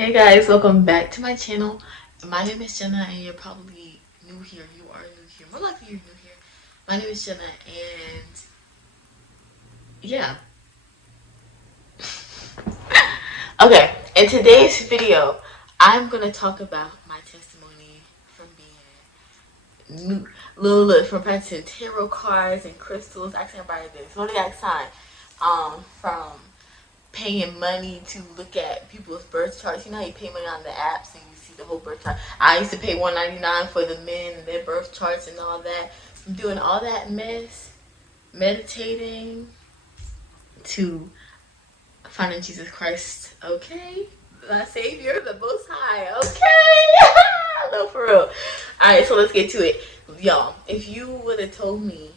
Hey guys, welcome back to my channel. My name is Jenna and you're probably new here. You are new here. More likely you're new here. My name is Jenna and yeah. Okay, in today's video, I'm going to talk about my testimony from being new, from practicing tarot cards and crystals. Actually, everybody this. What do you sign? From paying money to look at people's birth charts. You know how you pay money on the apps and you see the whole birth chart. I used to pay $1.99 for the men and their birth charts and all that. From doing all that mess, meditating, to finding Jesus Christ. Okay, my Savior, the Most High. Okay, no, for real. All right, so let's get to it, y'all. If you would have told me,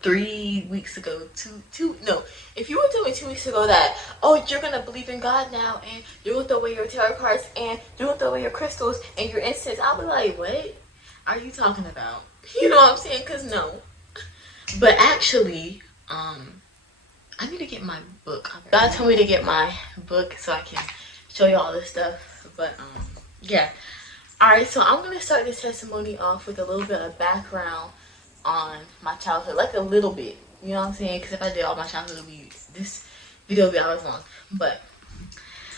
3 weeks ago, if you would tell me 2 weeks ago that, oh, you're gonna believe in God now and you're gonna throw away your tarot cards and you're gonna throw away your crystals and your incense, I'll be like, what are you talking about? You know what I'm saying? Because no. But actually, I need to get my book. God told me to get my book so I can show you all this stuff. But yeah. Alright, so I'm gonna start this testimony off with a little bit of background on my childhood, like a little bit, you know what I'm saying? Because if I did all my childhood, this video would be hours long. But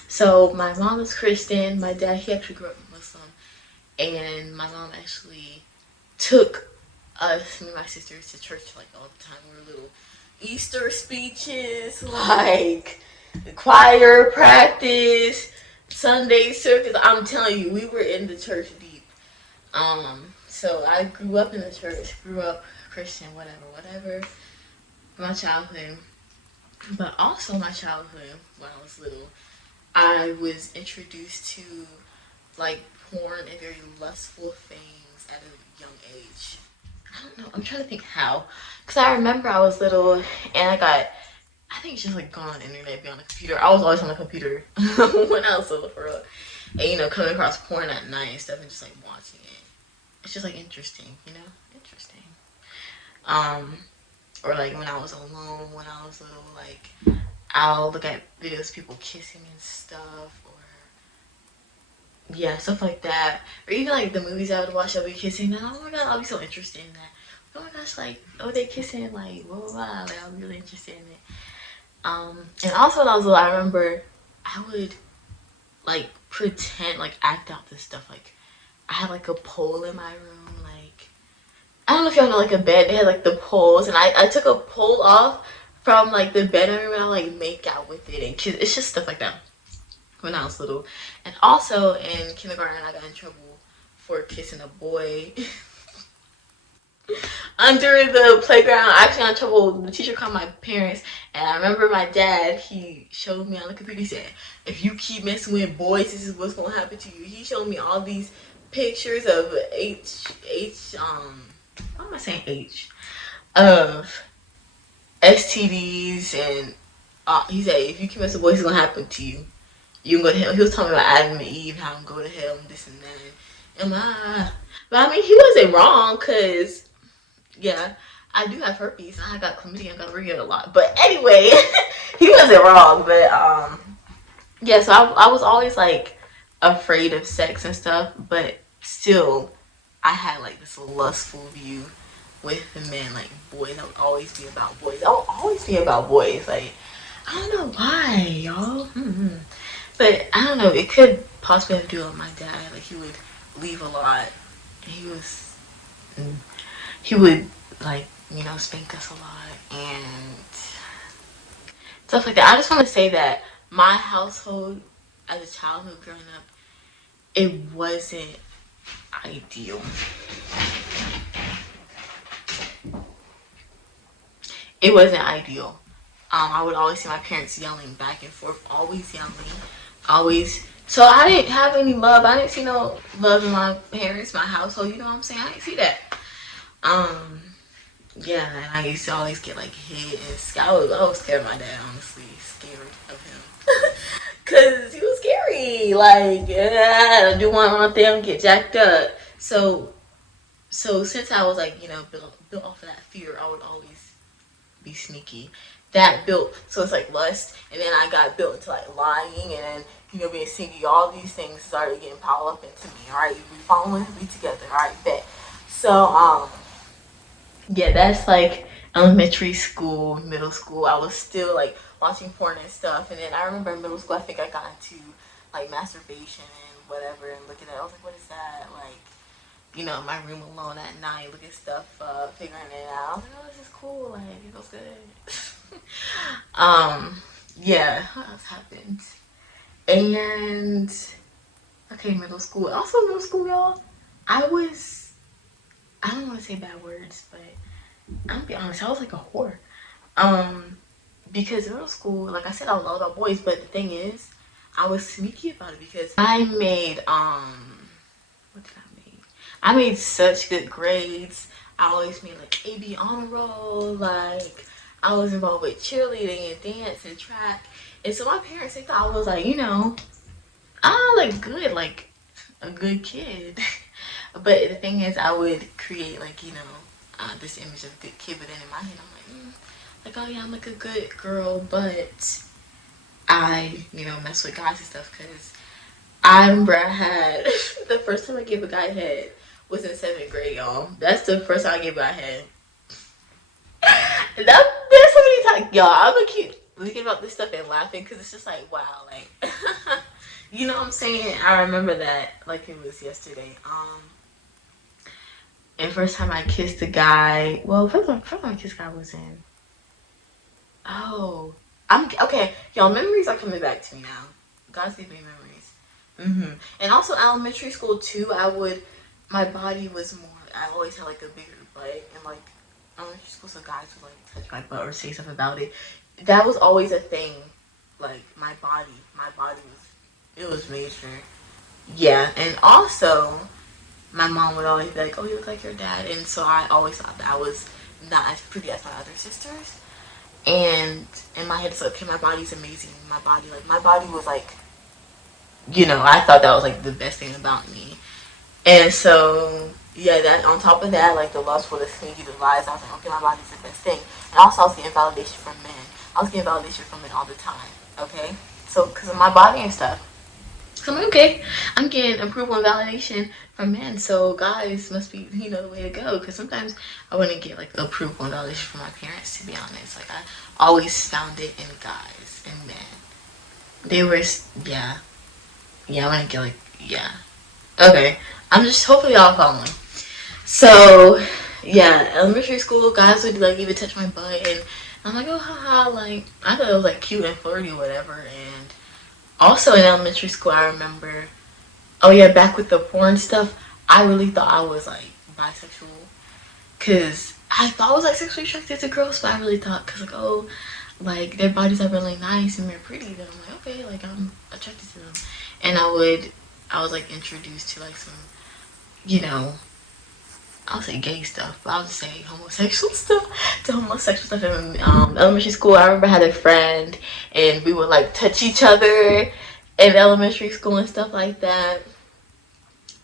so my mom was Christian, my dad, he actually grew up Muslim, and my mom actually took us, me and my sisters, to church like all the time. We were little. Easter speeches, like choir practice, Sunday service. I'm telling you, we were in the church deep. So I grew up in the church, grew up Christian, whatever. My childhood. But also my childhood, when I was little, I was introduced to like porn and very lustful things at a young age. I don't know. I'm trying to think how. Because I remember I was little and I think just like going on the internet, be on the computer. I was always on the computer when I was little, for real. And coming across porn at night and stuff and just like watching it. It's just like interesting, Interesting. Or like when I was alone, when I was little, like I'll look at videos of people kissing and stuff, or yeah, stuff like that. Or even like the movies I would watch, I'll be kissing, and oh my god, I'll be so interested in that. Oh my gosh, like, oh, they kissing, like, blah, blah, blah. Like, I'll be really interested in it. And also when I was little, I remember I would, like, pretend, like, act out this stuff. Like, I had, like, a pole in my room, like, I don't know if y'all know, like, a bed, they had, like, the poles, and I took a pole off from, like, the bed, and I remember I, like, make out with it, and kiss. It's just stuff like that when I was little. And also in kindergarten, I got in trouble for kissing a boy under the playground. I actually got in trouble. The teacher called my parents, and I remember my dad, he showed me on the computer, he said, if you keep messing with boys, this is what's gonna happen to you. He showed me all these pictures of why am I saying H? Of STDs, and he said, if you keep messing with boys, it's gonna happen to you. You can go to hell. He was talking about Adam and Eve, how I'm going to hell and this and that. And but I mean, he wasn't wrong, because, yeah, I do have herpes, and I got chlamydia and gonorrhea a lot. But anyway, he wasn't wrong. But, yeah, so I was always, like, afraid of sex and stuff, but still, I had, like, this lustful view with the men, like, boys. I would always be about boys. I would always be about boys. Like, I don't know why, y'all. But I don't know, it could possibly have to do with my dad. Like, he would leave a lot. He would, like, spank us a lot and stuff like that. I just want to say that my household as a child growing up, it wasn't ideal. It wasn't ideal. I would always see my parents yelling back and forth, always yelling, always. So I didn't have any love. I didn't see no love in my parents, my household. You know what I'm saying? I didn't see that. Yeah, and I used to always get like hit and scared. I was scared of my dad, honestly, scared of him, cause he was scary. Like, yeah, do one wrong thing, get jacked up. So since I was like, built off of that fear, I would always be sneaky. that built, so it's like lust, and then I got built into like lying, and then being sneaky. All these things started getting piled up into me. All right, we following, we together. All right, bet. So yeah, that's like elementary school, middle school. I was still like watching porn and stuff, and then I remember in middle school, I think I got into like masturbation and whatever, and looking at it, I was like, what is that? Like, in my room alone at night, looking stuff up, figuring it out. I was like, oh, this is cool. Like, it feels good. Yeah. What else happened? And okay, middle school. Also, middle school, y'all. I was. I don't want to say bad words, but I'm gonna be honest. I was like a whore. Because in middle school, like I said, I was all about boys. But the thing is, I was sneaky about it because I made what did I make? I made such good grades. I always made like AB honor roll. Like I was involved with cheerleading and dance and track. And so my parents, they thought I was like, I like good, like a good kid. But the thing is, I would create like this image of a good kid, but then in my head, I'm like, oh yeah, I'm like a good girl, but I mess with guys and stuff because I remember I had the first time I gave a guy head was in 7th grade, y'all. That's the first time I gave a guy head. There's so many times, y'all. I'm gonna keep thinking about this stuff and laughing because it's just like, wow, like, you know what I'm saying? I remember that like it was yesterday. And first time I kissed a guy, well, first time I kissed a guy was in, oh, I'm okay, y'all. Memories are coming back to me now. God's giving me memories. And also elementary school too. My body was more. I always had like a bigger butt, and like elementary school, so guys would like touch my butt or say something about it. That was always a thing. Like my body was, it was major. Yeah, and also my mom would always be like, "Oh, you look like your dad," and so I always thought that I was not as pretty as my other sisters. And in my head, it's like, okay, my body's amazing. My body was like, I thought that was like the best thing about me. And so, yeah, that on top of that, like the lust for the sneaky, the lies, I was like, okay, my body's the best thing. And also, I was getting validation from men. I was getting validation from men all the time. Okay, so because of my body and stuff. So I'm like, okay, I'm getting approval and validation from men, so guys must be, the way to go. Because sometimes I wouldn't get like approval and validation from my parents, to be honest. Like I always found it in guys and men. They were, yeah, I wouldn't get like, yeah. Okay, I'm just hopefully y'all following. So, yeah, elementary school guys would like even touch my butt, and I'm like, oh haha, like I thought it was like cute and flirty or whatever, and also in elementary school, I remember, oh yeah, back with the porn stuff, I really thought I was like bisexual. Cause I thought I was like sexually attracted to girls, but I really thought, cause like, oh, like their bodies are really nice and they're pretty, then I'm like, okay, like I'm attracted to them. And I was like introduced to like some, you know, I'll say gay stuff, but I'll just say homosexual stuff. To homosexual stuff in elementary school. I remember I had a friend, and we would like touch each other in elementary school and stuff like that.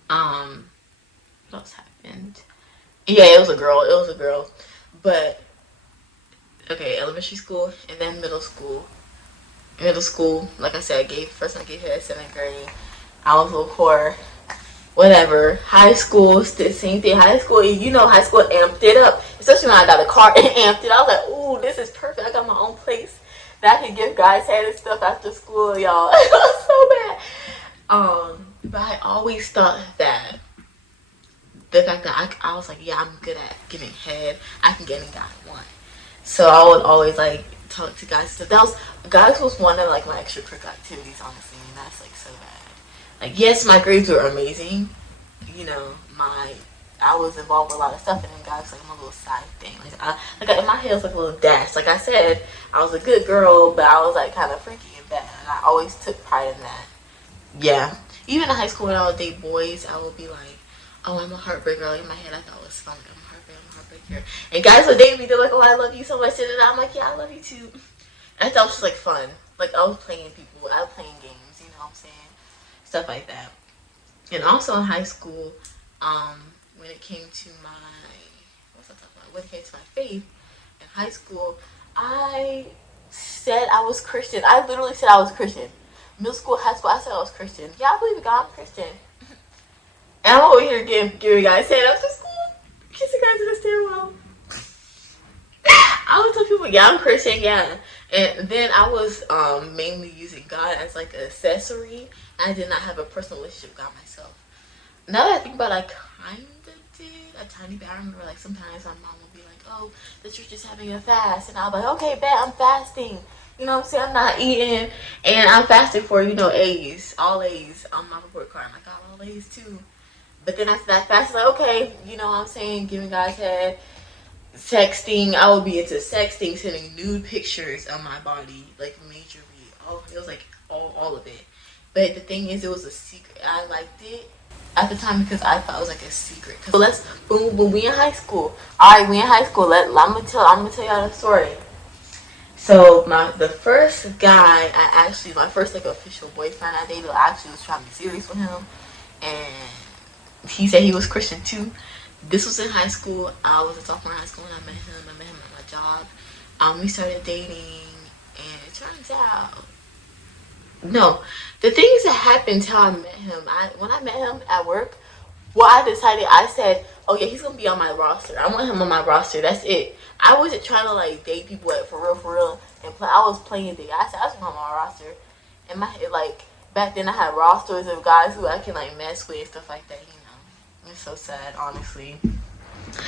What else happened? Yeah, it was a girl. It was a girl, but okay, elementary school and then middle school. Middle school, like I said, first time I gave her at 7th grade. I was a little whore. Whatever. High school, the same thing. High school, high school amped it up. Especially when I got a car and amped it. I was like, ooh, this is perfect. I got my own place that I can give guys head and stuff after school, y'all. It was so bad. But I always thought that the fact that I was like, yeah, I'm good at giving head. I can get any guy I want. So I would always like talk to guys. So guys was one of like my extracurricular activities, honestly, and that's like so bad. Like, yes, my grades were amazing. I was involved with a lot of stuff, and then guys like my little side thing. Like in my head, it was like a little dash. Like I said, I was a good girl, but I was like kind of freaky and bad, and I always took pride in that. Yeah. Even in high school, when I would date boys, I would be like, oh, I'm a heartbreaker. Like in my head, I thought it was fun. Like, I'm a heartbreaker. And guys would date me. They're like, oh, I love you so much. And I'm like, yeah, I love you too. And I thought it was just like fun. Like I was playing people. I was playing games. You know what I'm saying? Stuff like that. And also in high school, when it came to my, what's I talking about? When it came to my faith in high school, I said I was Christian. I literally said I was Christian. Middle school, high school, I said I was Christian. Yeah, I believe in God, I'm Christian. And I'm over here giving guys saying I was just kissing guys in the stairwell. I would tell people, yeah, I'm Christian, yeah. And then I was mainly using God as like an accessory. I did not have a personal relationship with God myself. Now that I think about it, I kind of did a tiny bit. I remember like sometimes my mom would be like, oh, the church is having a fast. And I'll be like, okay, bet, I'm fasting. You know what I'm saying? I'm not eating. And I'm fasting for, A's. All A's on my report card. I'm like, oh, all A's too. But then after that fast, like, okay, you know what I'm saying? Giving God's head. Sexting, I would be into sexting, sending nude pictures of my body, like majorly. Oh, it was like all of it. But the thing is, it was a secret. I liked it at the time because I thought it was like a secret. So when we in high school. All right, we in high school. I'm gonna tell y'all the story. So the first guy my first like official boyfriend I dated, I actually was trying to be serious with him, and he said he was Christian too. This was in high school. I was a sophomore in high school when I met him. I met him at my job. We started dating, and it turns out, no, the things that happened till I met him. When I met him at work, I said, oh yeah, he's gonna be on my roster. I want him on my roster. That's it. I wasn't trying to like date people for real, and play. I was playing the. I said I was on my roster, and like back then I had rosters of guys who I can like mess with and stuff like that. It's so sad, honestly. I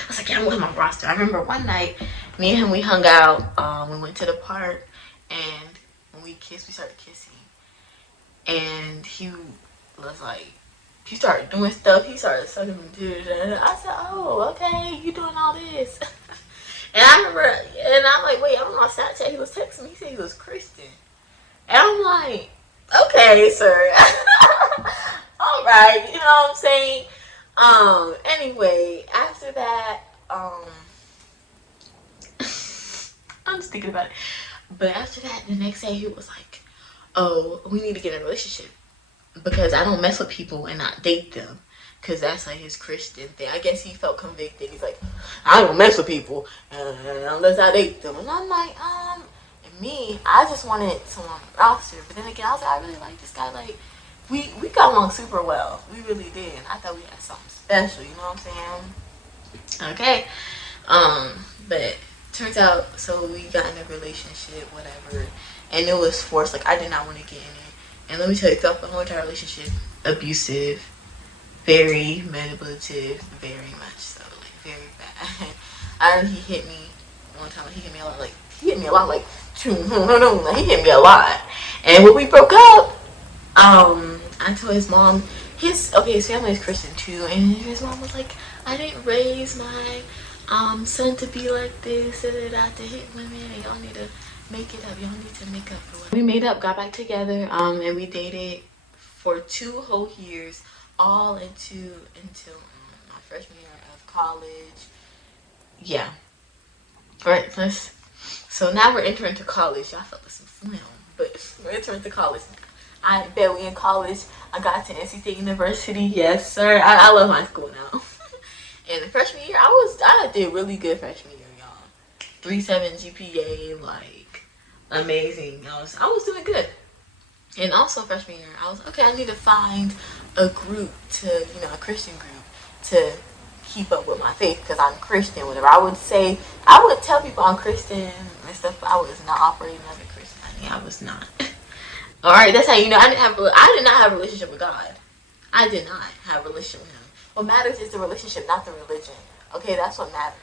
was like, yeah, I want him on my roster. I remember one night, me and him, we hung out. We went to the park, and when we kissed, we started kissing. And he was like, he started doing stuff. He started sucking me too. I said, oh, okay, you doing all this. And I remember, and I'm like, wait, I'm on Snapchat. He was texting me. He said he was Christian. And I'm like, okay, sir. All right, you know what I'm saying? Anyway, after that, I'm just thinking about it. But after that, the next day, he was like, oh, we need to get in a relationship. Because I don't mess with people and not date them. Because that's like his Christian thing. I guess he felt convicted. He's like, I don't mess with people unless I date them. And I'm like, and me, I just wanted someone on the roster. But then again, I was like, I really like this guy. Like, we got along super well. We really did. And I thought we had something special. You know what I'm saying? Okay. But turns out, so we got in a relationship, whatever. And it was forced. Like, I did not want to get in it. And let me tell you, throughout the whole entire relationship, abusive, very manipulative, very much so, like very bad. He hit me one time. He hit me a lot, like he hit me a lot. And when we broke up, I told his mom, his family is Christian too, and his mom was like, I didn't raise my son to be like this, to hit women, and y'all need to make it up. Y'all need to make up for it. We made up, got back together, and we dated for 2 whole years, all until my freshman year of college. Yeah. Alright, so now we're entering to college. Y'all felt this was slim, but we're entering to college. I bet we in college. I got to NC State University. Yes, sir. I love my school now. And the freshman year, I did really good freshman year, y'all. 3.7 GPA, like amazing. I was doing good. And also freshman year, I was okay. I need to find a group a Christian group to keep up with my faith because I'm Christian. Whatever I would tell people I'm Christian and stuff, but I was not operating as a Christian. I was not. All right, that's how you know I did not have a relationship with God. I did not have a relationship with Him. What matters is the relationship, not the religion. Okay, that's what matters.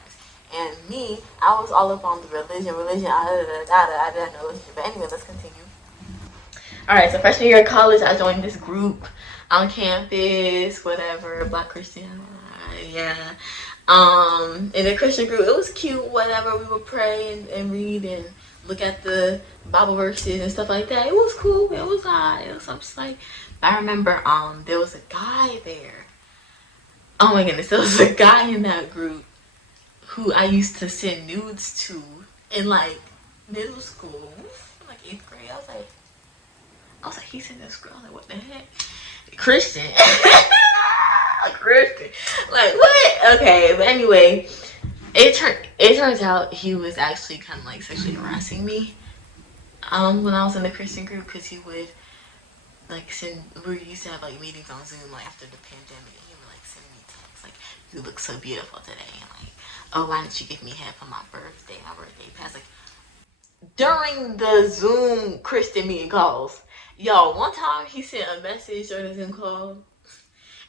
And me, I was all up on the religion. I didn't know religion. But anyway, let's continue. Alright, so freshman year of college, I joined this group on campus, whatever, Black Christian, yeah. In the Christian group, it was cute, whatever. We would pray and read and look at the Bible verses and stuff like that. It was cool. It was hot. I'm just like, I remember there was a guy there. Oh my goodness, there was a guy in that group who I used to send nudes to in like middle school, like 8th grade. I was like, he's in this girl. I was like, what the heck? Christian. Christian. Like, what? Okay, but anyway. it turns out he was actually kind of like sexually harassing me when I was in the Christian group, because he would like send, we used to have like meetings on Zoom like after the pandemic, and he would like send me texts like, you look so beautiful today, and like, oh, why didn't you give me head for my birthday passed, like during the Zoom Christian meeting calls. Y'all, one time he sent a message during the Zoom call,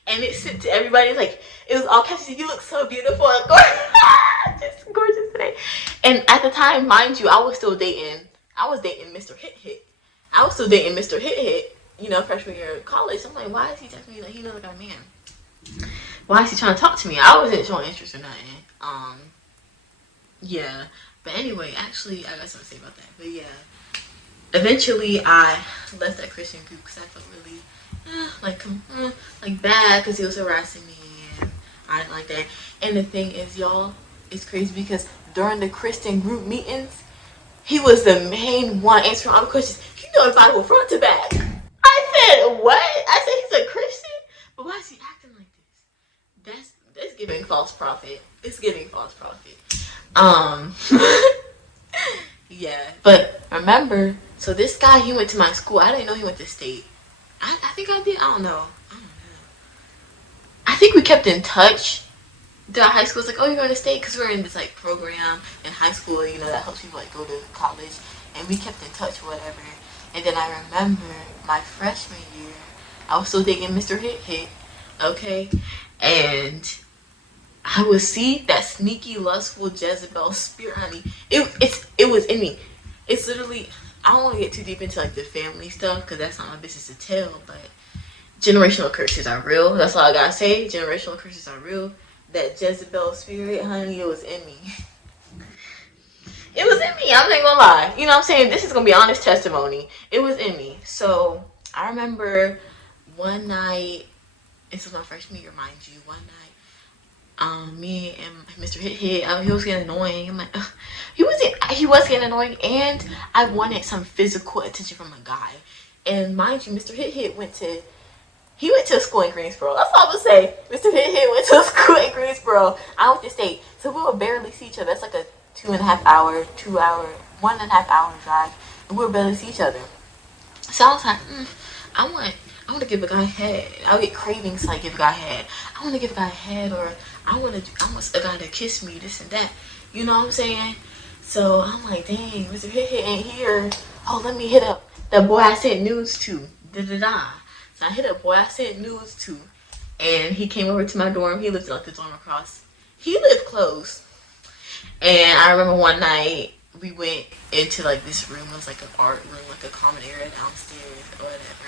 and it sent to everybody, like, it was all captions, you look so beautiful and gorgeous, just gorgeous today. And at the time, mind you, I was dating Mr. Hit Hit. I was still dating Mr. Hit Hit, you know, freshman year of college. I'm like, why is he texting me like he knows I got a man? Why is he trying to talk to me? I wasn't showing interest or nothing. Yeah. But anyway, actually, I got something to say about that. But yeah, eventually I left that Christian group because I felt really like bad, because he was harassing me and I didn't like that. And the thing is, y'all, it's crazy because during the Christian group meetings, he was the main one answering all the questions. He knew the Bible front to back. I said, what? I said, he's a Christian? But why is he acting like this? That's giving false prophet. It's giving false prophet. Yeah. But remember, so this guy, he went to my school. I didn't know he went to state. I think I did. I don't know. I think we kept in touch throughout high school. It's like, oh, you're going to state, because we're in this like program in high school, you know, that helps people like go to college. And we kept in touch or whatever. And then I remember my freshman year, I was still dating Mr. Hit Hit. Okay. And I would see that sneaky, lustful Jezebel spirit, honey. It was in me. It's literally, I don't want to get too deep into like the family stuff, because that's not my business to tell, but generational curses are real. That's all I gotta say. Generational curses are real. That Jezebel spirit, honey, it was in me. It was in me. I'm not gonna lie. You know what I'm saying? This is gonna be honest testimony. It was in me. So I remember one night, this was my freshman year, mind you, one night, me and Mr. Hit Hit, he was getting annoying. I'm like, ugh. He was getting annoying, and I wanted some physical attention from a guy. And mind you, Mr. Hit Hit went to a school in Greensboro. That's all I'm gonna say. Mr. Hit Hit went to a school in Greensboro. I went to state, so we would barely see each other. That's like a 1.5 hour drive, and we would barely see each other. So I was like, I want to give a guy head. I get cravings to like give a guy head. I want to give a guy head, or I want a guy to kiss me, this and that. You know what I'm saying? So I'm like, dang, Mr. Hit Hit ain't here. Oh, let me hit up the boy I sent news to. So I hit up boy I sent news to, and he came over to my dorm. He lived like the dorm across. He lived close. And I remember one night we went into like this room. It was like an art room, like a common area downstairs or whatever.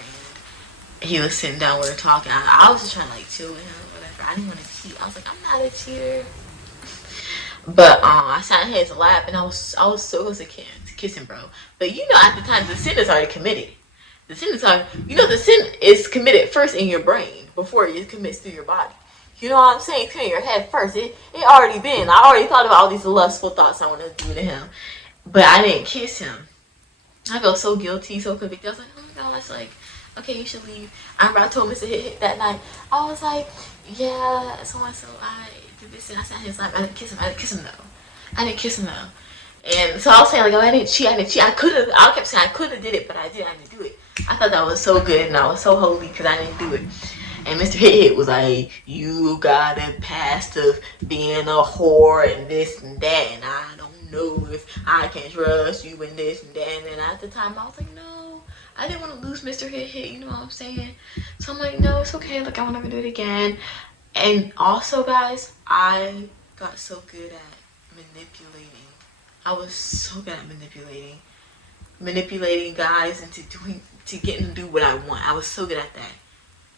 And he was sitting down, we were talking. I was just trying to like chill with him or whatever. I didn't want to cheat. I was like, I'm not a cheater. But I sat in his lap, and I was so close to kiss him, bro. But you know, at the time, the sin is already committed. The sin is committed first in your brain before it commits through your body. You know what I'm saying? It's in your head first. It already been. I already thought about all these lustful thoughts I want to do to him, but I didn't kiss him. I felt so guilty, so convicted. I was like, oh my gosh, like, okay, you should leave. I remember I told Mr. Hit Hit that night. I was like, yeah, so I did this, and I sat in his lap. I didn't kiss him though. And so I was saying, like, oh, I didn't cheat. I kept saying I could have did it, but I didn't do it. I thought that was so good, and I was so holy because I didn't do it. And Mr. Hit Hit was like, you got a past of being a whore and this and that, and I don't know if I can trust you and this and that. And then at the time, I was like, no, I didn't want to lose Mr. Hit Hit, you know what I'm saying? So I'm like, no, it's okay, like, I will never do it again. And also, guys, I got so good at manipulating. I was so good at manipulating guys into getting to do what I want. I was so good at that.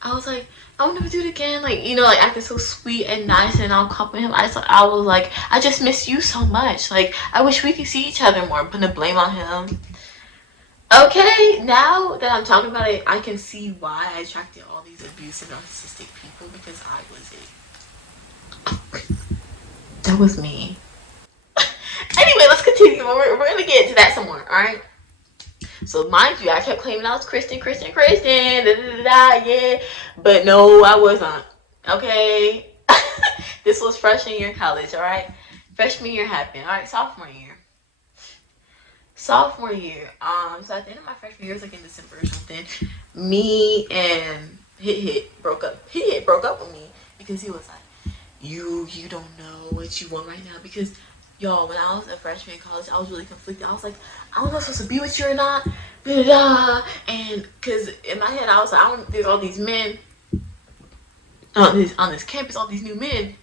I was like, I will never do it again. Like, you know, like acting so sweet and nice, and I'll compliment him. I was like, I just miss you so much. Like, I wish we could see each other more. I'm putting the blame on him. Okay, now that I'm talking about it, I can see why I attracted all these abusive, narcissistic people, because I was it. That was me. Anyway, let's continue. We're gonna get into that some more, alright? So mind you, I kept claiming I was Christian, yeah. But no, I wasn't. Okay? This was freshman year in college, alright? Freshman year happened. All right, sophomore year. Sophomore year. So at the end of my freshman year, it was like in December or something. Me and Hit broke up. Hit broke up with me because he was like, you don't know what you want right now. Because y'all, when I was a freshman in college, I was really conflicted. I was like, I don't know if I'm supposed to be with you or not. Da, da, da. And because in my head, I was like, there's all these men on this campus, all these new men.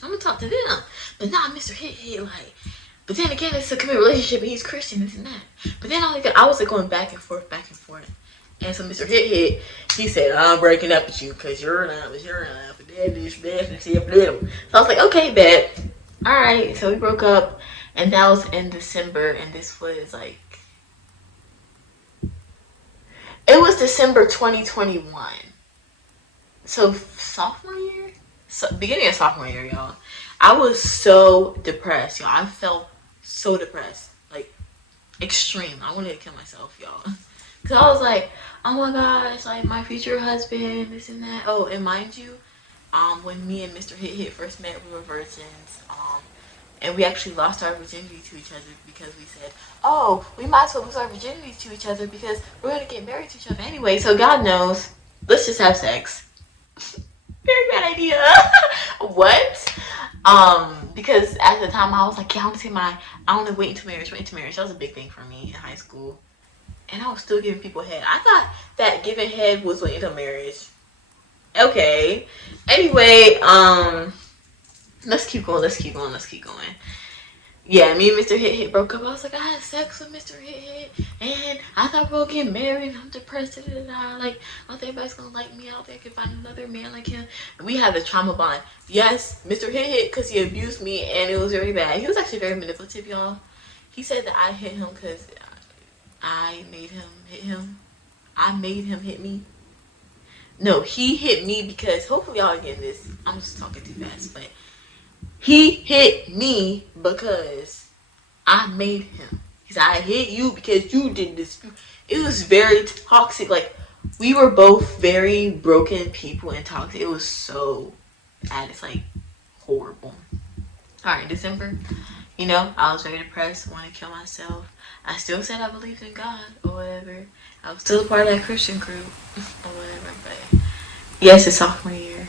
I'm gonna talk to them. But nah, Mr. Hit, like, but then again, it's a committed relationship and he's Christian, this and that. But then I was like going back and forth. And so Mr. Hit, he said, I'm breaking up with you because you're not, but then this, and see if little. So I was like, okay, bet. Alright, so we broke up, and that was in December, and this was like, it was December 2021. So sophomore year? So, beginning of sophomore year, y'all. I was so depressed, y'all. I felt so depressed. Like, extreme. I wanted to kill myself, y'all. Because I was like, oh my gosh, like, my future husband, this and that. Oh, and mind you, when me and Mr. Hit first met, we were virgins. And we actually lost our virginity to each other because we said, oh, we might as well lose our virginity to each other because we're going to get married to each other anyway. So God knows, let's just have sex. Very bad idea. What? Because at the time I was like, yeah, I want to wait until marriage. That was a big thing for me in high school. And I was still giving people head. I thought that giving head was waiting until marriage. Okay. Anyway, let's keep going. Yeah, me and Mr. Hit broke up. I was like, I had sex with Mr. Hit, and I thought we were getting married. I'm depressed. Like, I don't think everybody's gonna like me. I don't think I can find another man like him. And we had a trauma bond. Yes, Mr. Hit, because he abused me, and it was very bad. He was actually very manipulative, y'all. He said that I hit him because I made him hit him. I made him hit me. No, he hit me because, hopefully y'all are getting this. I'm just talking too fast, but he hit me because I made him. He said, I hit you because you did this. It was very toxic. Like, we were both very broken people and toxic. It was so bad. It's like horrible. Alright, December, I was very depressed, wanted to kill myself. I still said I believed in God or whatever. I was still a part of that Christian group or whatever, but yes, it's sophomore year.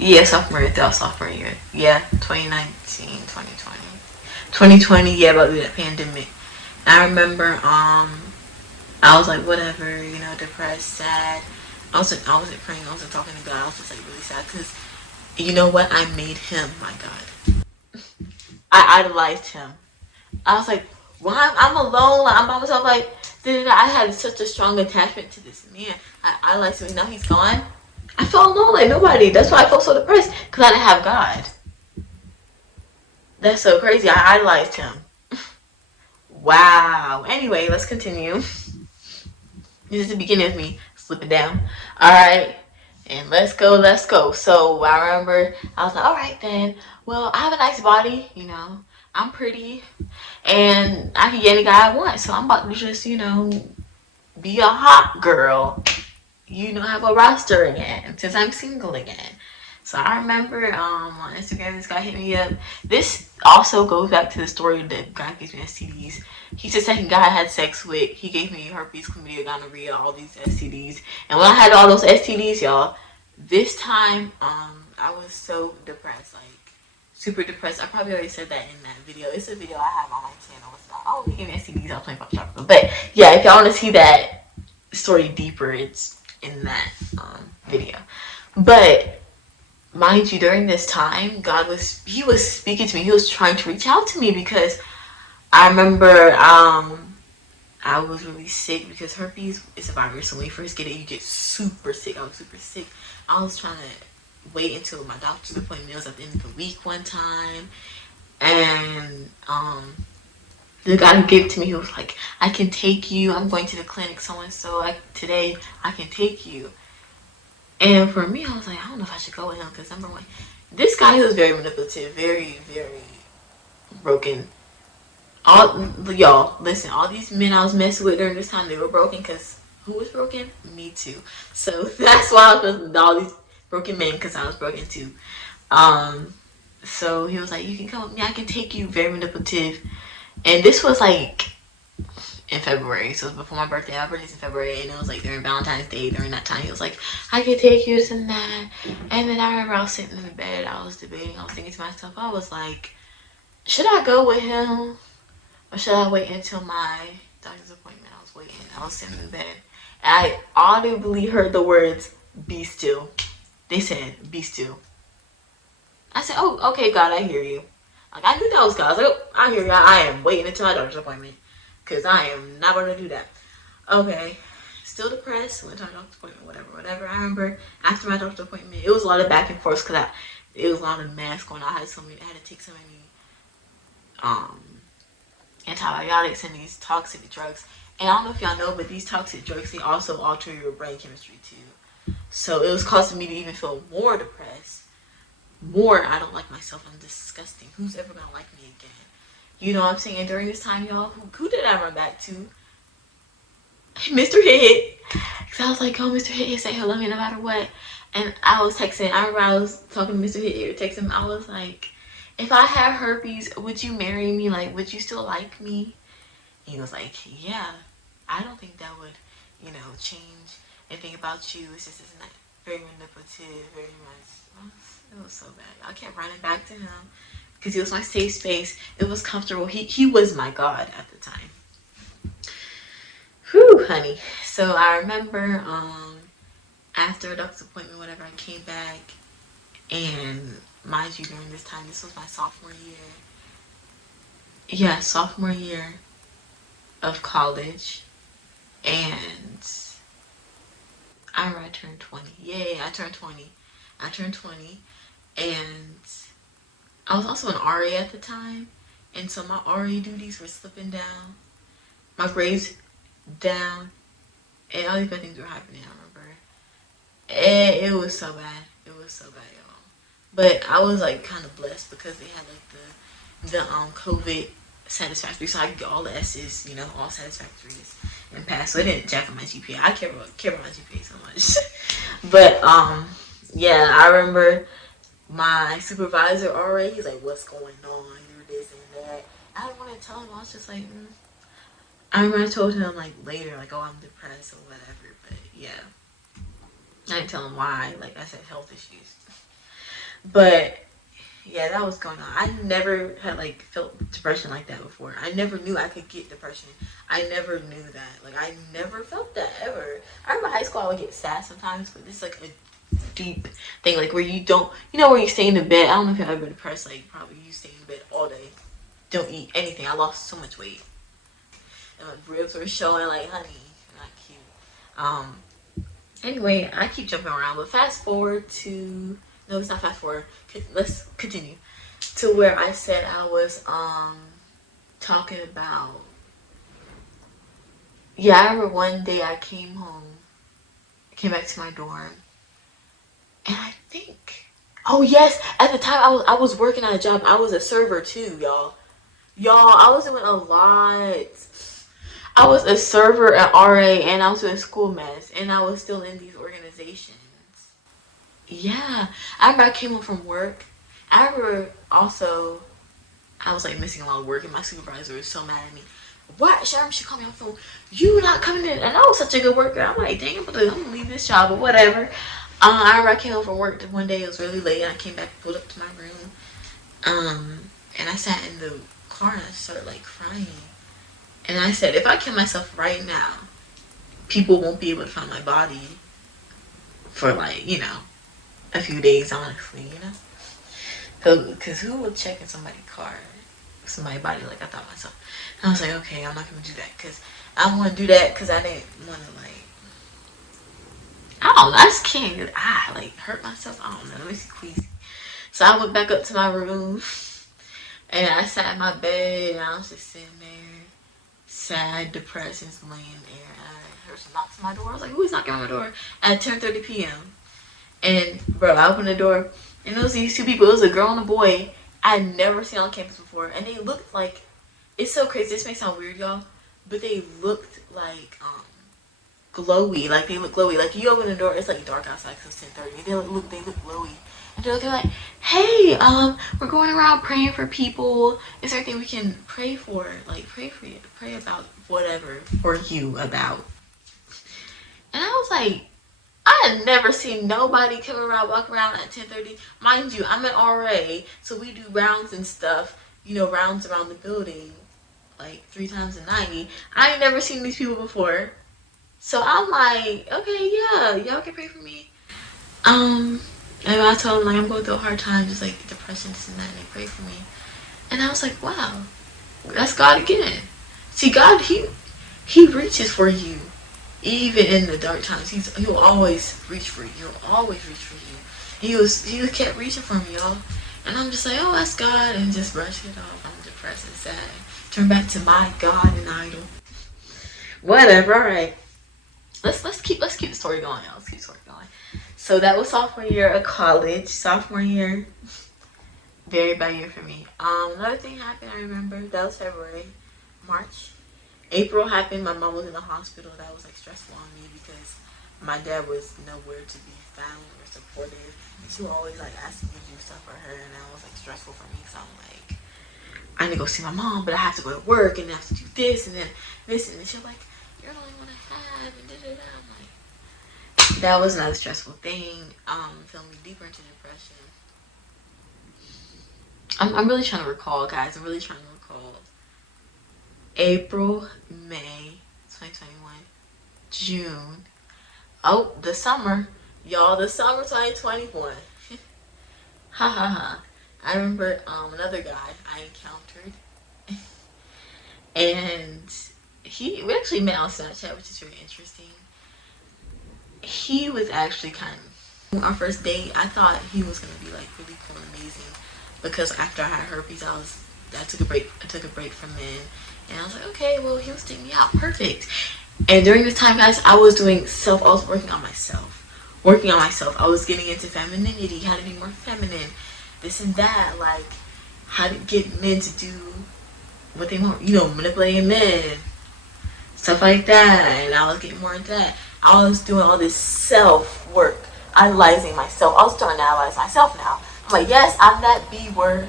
Yeah, sophomore year. That was sophomore year. Yeah, 2019, 2020. 2020, yeah, about that pandemic. I remember, I was like, whatever, depressed, sad. I wasn't praying, I wasn't talking to God. I was just like really sad because, you know what? I made him my God. I idolized him. I was like, why? I'm alone. Like, I'm by myself. Like, I had such a strong attachment to this man. I idolized him. Now he's gone. I felt alone like nobody. That's why I felt so depressed because I didn't have God. That's so crazy. I idolized him. Wow. Anyway, let's continue. This is the beginning of me slipping down. Alright. And let's go. So I remember I was like, alright then. Well, I have a nice body, I'm pretty. And I can get any guy I want. So I'm about to just, be a hot girl. Have a roster again. Since I'm single again. So I remember on Instagram, this guy hit me up. This also goes back to the story that guy gives me STDs. He's the second guy I had sex with. He gave me herpes, chlamydia, gonorrhea, all these STDs. And when I had all those STDs, y'all, this time I was so depressed, like super depressed. I probably already said that in that video. It's a video I have on my channel. It's about, oh, he gave me STDs. I was playing Pop Chocolate. But yeah, if y'all want to see that story deeper, it's in that video. But mind you, during this time, he was speaking to me. He was trying to reach out to me because I remember I was really sick because herpes is a virus. So when you first get it, you get super sick. I was super sick. I was trying to wait until my doctor's appointment was at the end of the week one time. And the guy who gave it to me, he was like, I can take you. I'm going to the clinic so-and-so. Today, I can take you. And for me, I was like, I don't know if I should go with him because number one, this guy, he was very manipulative, very, very broken. Y'all, listen, all these men I was messing with during this time, they were broken because who was broken? Me too. So that's why I was messing with all these broken men because I was broken too. So he was like, you can come with me, I can take you, very manipulative. And this was like in February, so it was before my birthday. My birthday's in February, and it was like during Valentine's Day. During that time, he was like, I can take you this and that. And then I remember I was sitting in the bed, I was debating, I was thinking to myself, I was like, should I go with him? Or should I wait until my doctor's appointment? I was waiting. I was sitting in bed. And I audibly heard the words, be still. They said, be still. I said, oh, okay, God, I hear you. Like, I knew that was God. I was like, oh, I hear you. I am waiting until my doctor's appointment. Because I am not going to do that. Okay. Still depressed. Went to my doctor's appointment, whatever. I remember after my doctor's appointment, it was a lot of back and forth because it was a lot of mess going on. I had to take so many antibiotics and these toxic drugs. And I don't know if y'all know, but these toxic drugs, they also alter your brain chemistry too. So it was causing me to even feel more depressed. More, I don't like myself, I'm disgusting. Who's ever gonna like me again? You know what I'm saying? During this time, y'all, who did I run back to? Mr. Hit. Because I was like, oh, Mr. Hit say he'll love me no matter what. And I was texting, I remember I was talking to Mr. Hit, texting him, I was like, if I have herpes, would you marry me? Like, would you still like me? He was like, yeah, I don't think that would, change anything about you. It's just, it's not very manipulative, very much. It was so bad. I kept running back to him because he was my safe space. It was comfortable. He was my God at the time. Whew, honey. So I remember after a doctor's appointment, whatever, I came back, and mind you, during this time, this was my sophomore year. Yeah, sophomore year of college, and I remember I turned 20. Yay, I turned 20. And I was also an RA at the time, and so my RA duties were slipping down, my grades down, and all these bad things were happening, I remember. And it was so bad. It was so bad, y'all. But I was like kind of blessed because they had like the COVID satisfactory, so I could get all the S's, all satisfactories and pass. So it didn't jack up my GPA. I care about my GPA so much. But yeah, I remember my supervisor already. He's like, "What's going on? You're this and that." I didn't want to tell him. I was just like, I remember I told him like later, like, "Oh, I'm depressed or whatever." But yeah, I didn't tell him why. Like I said, health issues. But yeah, that was going on. I never had like felt depression like that before. I never knew I could get depression. I never knew that. Like I never felt that ever. I remember high school I would get sad sometimes, but this is like a deep thing, like where you don't, where you stay in the bed. I don't know if you've ever been depressed. Like probably you stay in bed all day, don't eat anything. I lost so much weight, and my ribs were showing. Like, honey, not cute. Anyway, I keep jumping around, but fast forward to, no, it's not fast forward. Let's continue to where I said I was talking about. Yeah, I remember one day I came back to my dorm, and I think, oh yes, at the time I was working at a job. I was a server too, y'all. I was doing a lot. I was a server at RA, and I was doing school mess, and I was still in these organizations. Yeah, I remember I came home from work. I remember also I was like missing a lot of work, and my supervisor was so mad at me. What? She called me on the phone. You not coming in? And I was such a good worker. I'm like, dang, I'm gonna leave this job or whatever. I remember I came home from work one day. It was really late, and I came back, pulled up to my room, and I sat in the car and I started like crying. And I said, if I kill myself right now, people won't be able to find my body for like, a few days, honestly, Because who would check in somebody's car, somebody's body, like I thought myself. And I was like, okay, I'm not going to do that because I don't want to do that because I didn't want to, like, I don't know, I just can't, like, hurt myself. I don't know, let me see, queasy. So I went back up to my room and I sat in my bed and I was just sitting there, sad, depressed, and just laying there. I heard some knocks on my door. I was like, who's knocking on my door? At 10:30 p.m. And, bro, I opened the door, and it was these two people. It was a girl and a boy I'd never seen on campus before. And they looked like, it's so crazy. This may sound weird, y'all, but they looked like, glowy. Like, they look glowy. Like, you open the door, it's like dark outside because it's 10:30. They look glowy. And they're like, hey, we're going around praying for people. Is there anything we can pray for? Like, pray for you, pray about whatever for you about. And I was like, I had never seen nobody come around, walk around at 10:30. Mind you, I'm an RA, so we do rounds and stuff, you know, rounds around the building, like 3 times a night. I ain't never seen these people before. So I'm like, okay, yeah, y'all can pray for me. And I told them, like, I'm going through a hard time, just like depression, this and that, and they pray for me. And I was like, wow, that's God again. See, God, he reaches for you. Even in the dark times, he'll always reach for you. He'll always reach for you. He kept reaching for me, y'all. And I'm just like, oh, that's God, and just brush it off. I'm depressed and sad. Turn back to my God and idol. Whatever. All right. Let's keep the story going, y'all. Let's keep the story going. So that was sophomore year of college. Sophomore year, very bad year for me. Another thing happened. I remember that was February, March. April happened. My mom was in the hospital. That was like stressful on me because my dad was nowhere to be found or supportive. And she was always like asking me to do stuff for her, and that was like stressful for me. So I'm like, I need to go see my mom, but I have to go to work and I have to do this and then this, and then she's like, you're the only one I have, and da-da-da. I'm like, that was another stressful thing. Feeling me deeper into depression. I'm really trying to recall, guys. I'm really trying to recall. April, May, 2021, June. Oh, the summer. Y'all, the summer 2021. Ha ha ha. I remember another guy I encountered. And we actually met on Snapchat, which is very interesting. He was actually kind of, our first date, I thought he was going to be like really cool and amazing. Because after I had herpes, I took a break from men. And I was like, okay, well, he was taking me out. Perfect. And during this time, guys, I was working on myself. I was getting into femininity, how to be more feminine, this and that, like how to get men to do what they want, manipulating men, stuff like that. And I was getting more into that. I was doing all this self-work, analyzing myself. I was starting to analyze myself now. I'm like, yes, I'm that B word.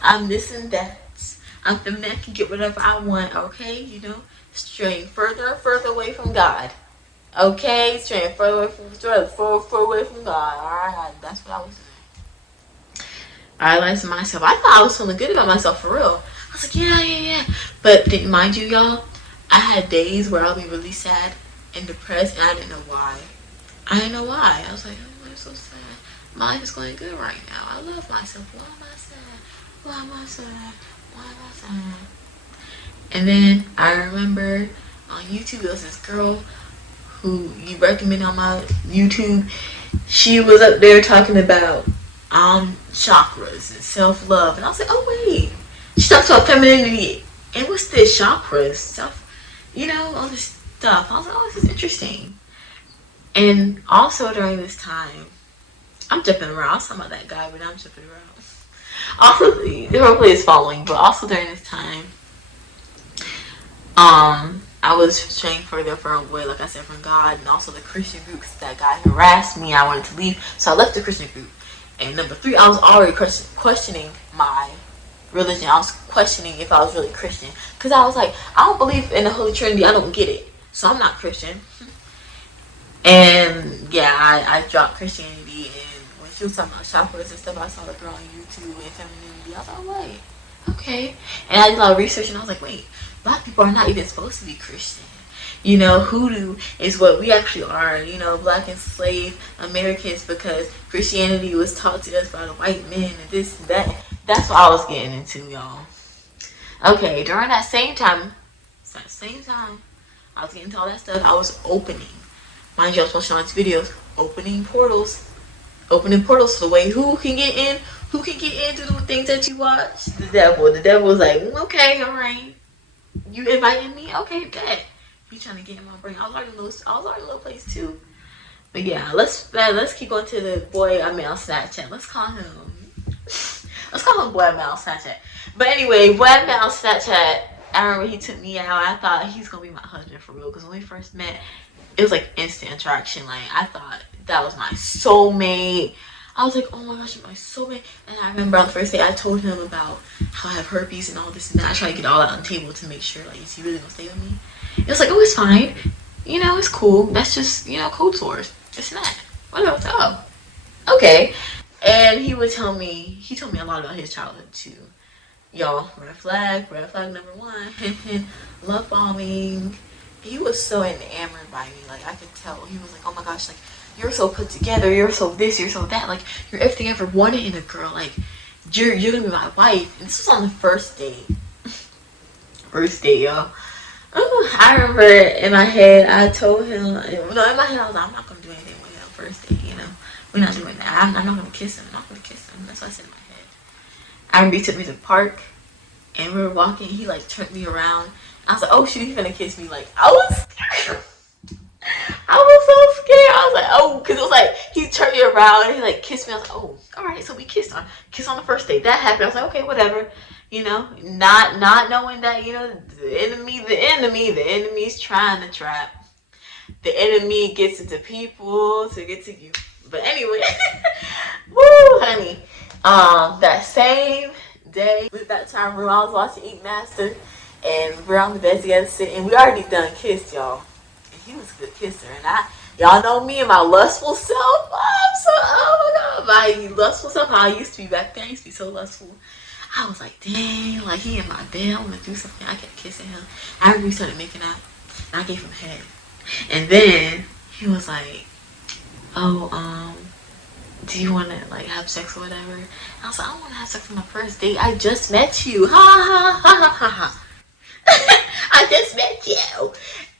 I'm this and that. I'm feminine. I can get whatever I want, okay? Straying further and further away from God. Okay? Straying further away from God. Alright? That's what I was doing. I realized myself. I thought I was feeling good about myself for real. I was like, yeah. But mind you, y'all, I had days where I'll be really sad and depressed, and I didn't know why. I was like, oh, I'm so sad. My life is going good right now. I love myself. Why am I sad? Why am I sad? Why am I sad? And then I remember on YouTube, there was this girl who you recommended on my YouTube. She was up there talking about chakras and self-love. And I was like, oh, wait. She talks about femininity. And what's this? Chakras. All this stuff. I was like, oh, this is interesting. And also during this time, I'm jumping around. I was talking about that guy, but I'm jumping around. Also, the roleplay is following, but also during this time, I was straying further away, like I said, from God, and also the Christian groups. That guy harassed me. I wanted to leave, so I left the Christian group. And number 3, I was already questioning my religion. I was questioning if I was really Christian, because I was like, I don't believe in the Holy Trinity. I don't get it, so I'm not Christian. And yeah, I dropped Christianity. And when she was talking about chakras and stuff, I saw the girl on YouTube and femininity. I was like, oh, wait, okay. And I did a lot of research, and I was like, wait, Black people are not even supposed to be Christian. Hoodoo is what we actually are, Black enslaved Americans, because Christianity was taught to us by the white men and this and that. That's what I was getting into, y'all. Okay, during that same time, I was getting into all that stuff. I was opening. Mind you, I was watching all these videos, opening portals to the way. Who can get in? Who can get into the things that you watch? The devil. The devil was like, okay, all right. You invited me? Okay, bet. You trying to get in my brain. I was already a little place too. But yeah, let's keep going to the boy I met on Snapchat. Let's call him boy I met on Snapchat. But anyway, boy I met on Snapchat, I remember he took me out. I thought he's gonna be my husband for real, because when we first met, it was like instant attraction. Like I thought that was my soulmate. I was like, oh my gosh, you're my soulmate. And I remember on the first day I told him about how I have herpes and all this and that. I tried to get all that on the table to make sure, like, is he really gonna stay with me? It was like, oh, it's fine. You know, it's cool. That's just, you know, code source. It's not. Whatever. Oh, okay. And he would tell me, he told me a lot about his childhood too. Y'all, red flag number one. Love bombing. He was so enamored by me. Like, I could tell. He was like, oh my gosh, like, you're so put together. You're so this, you're so that. Like, you're everything I ever wanted in a girl. Like, you're gonna be my wife. And this was on the first date. First date, y'all. I remember in my head, I told him, no, in my head, I was like, I'm not gonna do anything with him first date, you know. We're not doing that. I'm not gonna kiss him. I'm not gonna kiss him. That's what I said in my head. I remember he took me to the park, and we were walking. He like turned me around. I was like, oh shoot, he's gonna kiss me. Like I was scared. I was so scared. I was like, oh, because it was like he turned me around and he like kissed me. I was like, oh, all right. So we kissed on the first date. That happened. I was like, okay, whatever. You know, not knowing that, you know, the enemy's trying to trap. The enemy gets into people to get to you. But anyway, woo, honey. That same day, we back to our room. I was watching Eat Master, and we're on the bed together sitting. And we already done kissed, y'all. And he was a good kisser. And y'all know me and my lustful self. Oh my god, my lustful self. How I used to be back then. I used to be so lustful. I was like, dang, like he in my bed. I want to do something. I kept kissing him. I remember we started making out, and I gave him head. And then he was like, oh, do you want to like have sex or whatever? And I was like, I don't want to have sex on the first date. I just met you. Ha ha ha ha ha. I just met you.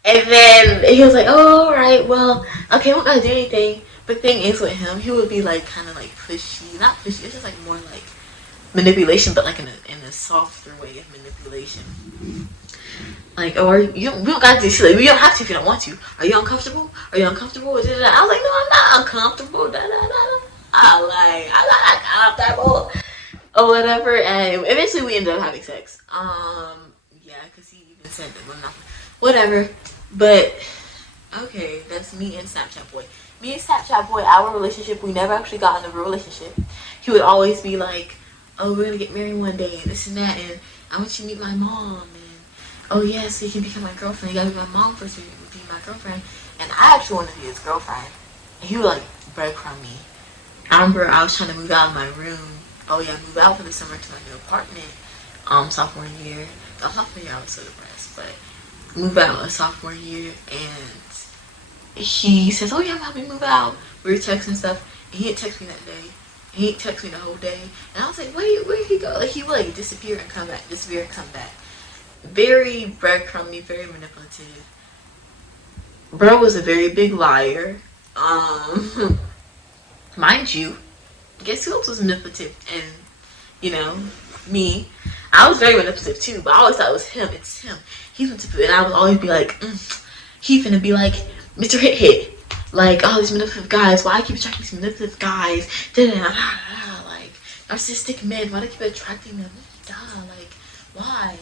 And then he was like, oh, all right, well, okay, we're not gonna do anything. But the thing is with him, he would be like kind of like pushy, not pushy. It's just like more like manipulation, but like in a softer way of manipulation. Like, or we don't got to do shit. Like, we don't have to if you don't want to. Are you uncomfortable? Are you uncomfortable? I was like, no, I'm not uncomfortable. I like, I'm comfortable. Or whatever. And eventually we ended up having sex. Yeah, because he even said that we're not. Whatever. But, okay, that's me and Snapchat Boy. Me and Snapchat Boy, our relationship, we never actually got in a real relationship. He would always be like, oh, we're going to get married one day, and this and that, and I want you to meet my mom, and oh yeah, so you can become my girlfriend. You gotta be my mom first to be my girlfriend. And I actually wanted to be his girlfriend. And he would like breadcrumb me. I remember I was trying to move out of my room. Oh yeah, move out for the summer to my new apartment. Sophomore year. Sophomore year I was so depressed, but move out a sophomore year, and he says, oh yeah, I'm helping move out. We were texting stuff, and he didn't text me that day. He didn't text me the whole day. And I was like, wait, where'd he go? Like he would like disappear and come back, disappear and come back. Very breadcrumby, very manipulative. Bro was a very big liar. Mind you, guess who else was manipulative? And, you know, me. I was very manipulative too, but I always thought it was him. It's him. He's manipulative. And I would always be like, he finna be like, Mr. Hit Hit. Like, all these manipulative guys. Why I keep attracting these manipulative guys? Like, narcissistic men. Why do I keep attracting them? Like, why?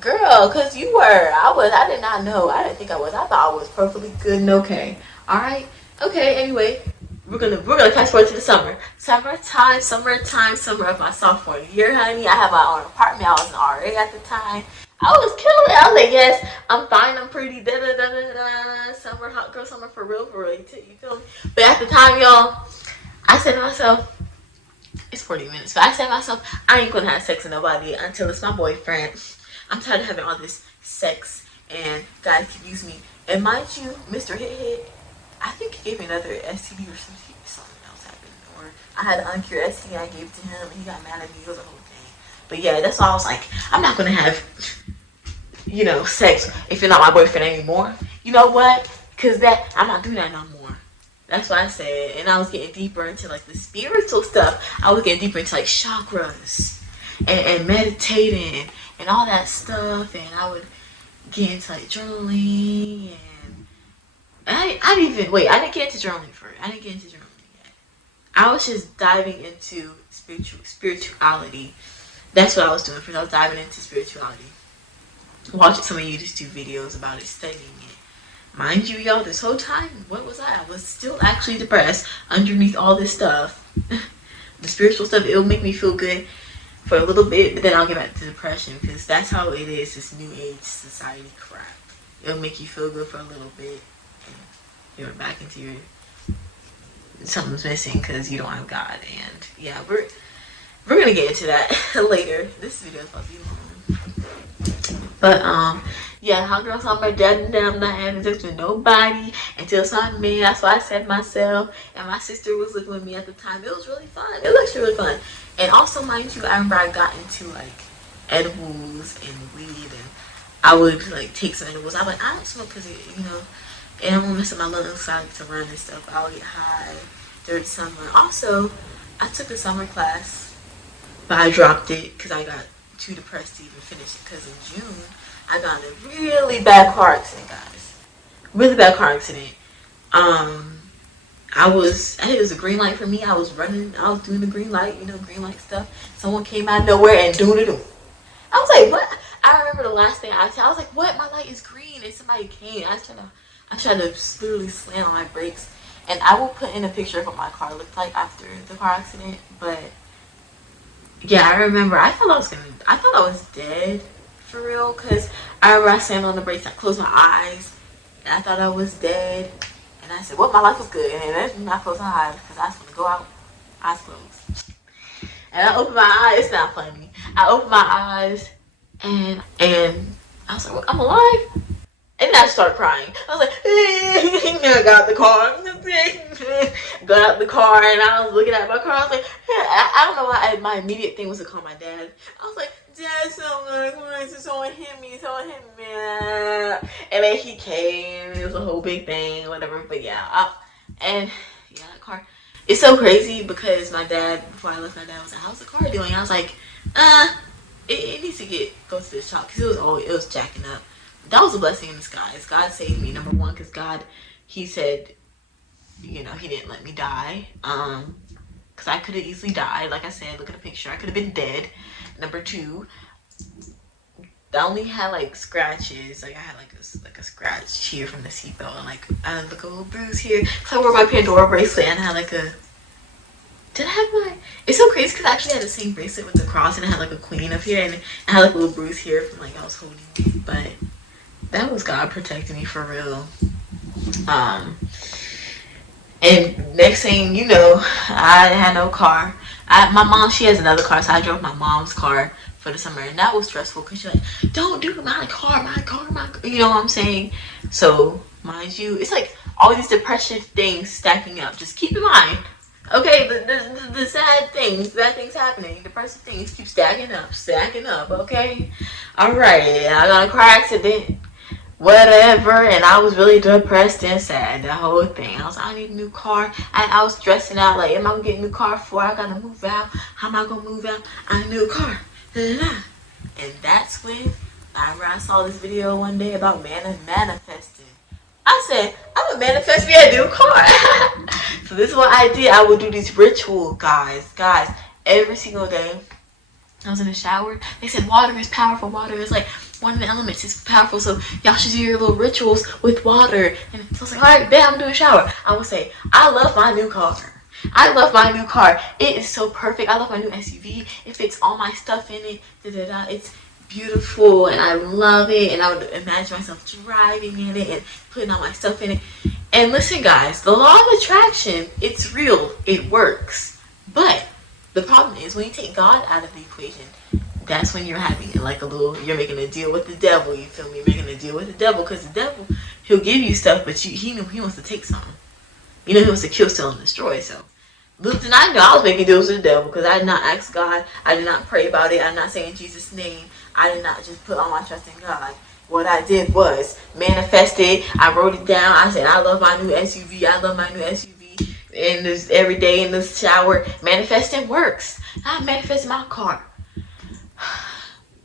Girl, cause you were. I did not know. I didn't think I was. I thought I was perfectly good and okay. Alright? Okay, anyway. We're gonna fast forward to the summer. Summer of my sophomore year, honey. I had my own apartment. I was an RA at the time. I was killing it. I was like, yes, I'm fine, I'm pretty, da da da da da. Summer, hot girl summer for real, you feel me? But at the time, y'all, I said to myself, it's 40 minutes. But I said to myself, I ain't gonna have sex with nobody until it's my boyfriend. I'm tired of having all this sex and guys can use me. And mind you, Mr. Hit Hit, I think he gave me another STD or something else happened. Or I had an uncured STD and I gave it to him and he got mad at me. It was a whole thing. But yeah, that's why I was like, I'm not gonna have, you know, sex if you're not my boyfriend anymore. You know what? Cause I'm not doing that no more. That's what I said. And I was getting deeper into like the spiritual stuff. I was getting deeper into like chakras and meditating and all that stuff, and I would get into like journaling, and I didn't get into journaling first. I didn't get into journaling yet. I was just diving into spirituality. That's what I was doing first. I was diving into spirituality, watching some of YouTube videos about it, studying it. Mind you, y'all, this whole time, what was I? I was still actually depressed underneath all this stuff. The spiritual stuff, it'll make me feel good for a little bit, but then I'll get back to depression, because that's how it is, this new age society crap. It'll make you feel good for a little bit, and you're back into your, something's missing because you don't have God. And yeah, we're gonna get into that later. This video is about to be long. But yeah, how girls on my dad, and then I'm not having sex with nobody until something man. That's why I said myself. And my sister was living with me at the time. It was really fun. It was actually really fun. And also, mind you, I remember I got into like edibles and weed, and I would like take some edibles. I don't smoke because you know, and I'm gonna mess up my lungs, so I like to run and stuff. I would get high during summer. Also, I took a summer class, but I dropped it because I got too depressed to even finish it. Because in June, I got in a really bad car accident, guys. Really bad car accident. I think it was a green light for me. I was running, I was doing the green light, you know, green light stuff. Someone came out of nowhere and doing it. I was like, what? I remember the last thing I said. I was like, what? My light is green. And somebody came. I tried to literally slam on my brakes. And I will put in a picture of what my car looked like after the car accident. But yeah, I remember I thought I was dead for real. Because I remember I slammed on the brakes. I closed my eyes. And I thought I was dead. And I said, well, my life was good. And then I closed my eyes because I was going to go out, eyes closed. And I opened my eyes. It's not funny. I opened my eyes and I was like, well, I'm alive. And I started crying. I was like, and I got out the car. Got out the car and I was looking at my car. I was like, I don't know why my immediate thing was to call my dad. I was like, Dad, someone hit me. And then he came. It was a whole big thing, whatever. But yeah, that car. It's so crazy because my dad, before I left, my dad was like, how's the car doing? I was like, it needs to go to the shop because it was jacking up. That was a blessing in disguise. God saved me, number one, because God, he said, you know, he didn't let me die. Because I could have easily died. Like I said, look at the picture. I could have been dead. Number two, I only had like scratches. Like I had like a scratch here from the seatbelt, and like I had like a little bruise here. Cause I wore my Pandora bracelet and I had like a. Did I have my? It's so crazy because I actually had the same bracelet with the cross, and I had like a queen up here, and I had like a little bruise here from like I was holding it. But that was God protecting me for real. And next thing you know, I had no car. My mom, she has another car, so I drove my mom's car for the summer, and that was stressful because she's like, don't do my car, you know what I'm saying? So, mind you, it's like all these depression things stacking up. Just keep in mind, okay, the sad things happening, depressive things keep stacking up, okay? Alright, I got a car accident, whatever, and I was really depressed and sad, the whole thing. I was like, I need a new car. I was stressing out, like, am I gonna get a new car before I gotta move out? How am I gonna move out? I need a new car. And that's when I saw this video one day about manifesting. I said, I'm gonna manifest me a new car. So this is what I did. I would do these rituals, guys, every single day. I was in the shower. They said water is powerful. Water is like one of the elements. It's powerful. So y'all should do your little rituals with water. And so I was like, all right, bet I'm doing a shower. I would say, I love my new car. It is so perfect. I love my new SUV. It fits all my stuff in it. It's beautiful and I love it. And I would imagine myself driving in it and putting all my stuff in it. And listen, guys, the law of attraction, it's real. It works. But the problem is when you take God out of the equation, that's when you're having like you're making a deal with the devil. You feel me? You're making a deal with the devil because the devil, he'll give you stuff, but he wants to take something. You know, he wants to kill, steal, and destroy. So little did I know I was making deals with the devil because I did not ask God. I did not pray about it. I did not say in Jesus' name. I did not just put all my trust in God. What I did was manifest it. I wrote it down. I said, I love my new SUV. And this every day in the shower, manifesting works. I manifest my car.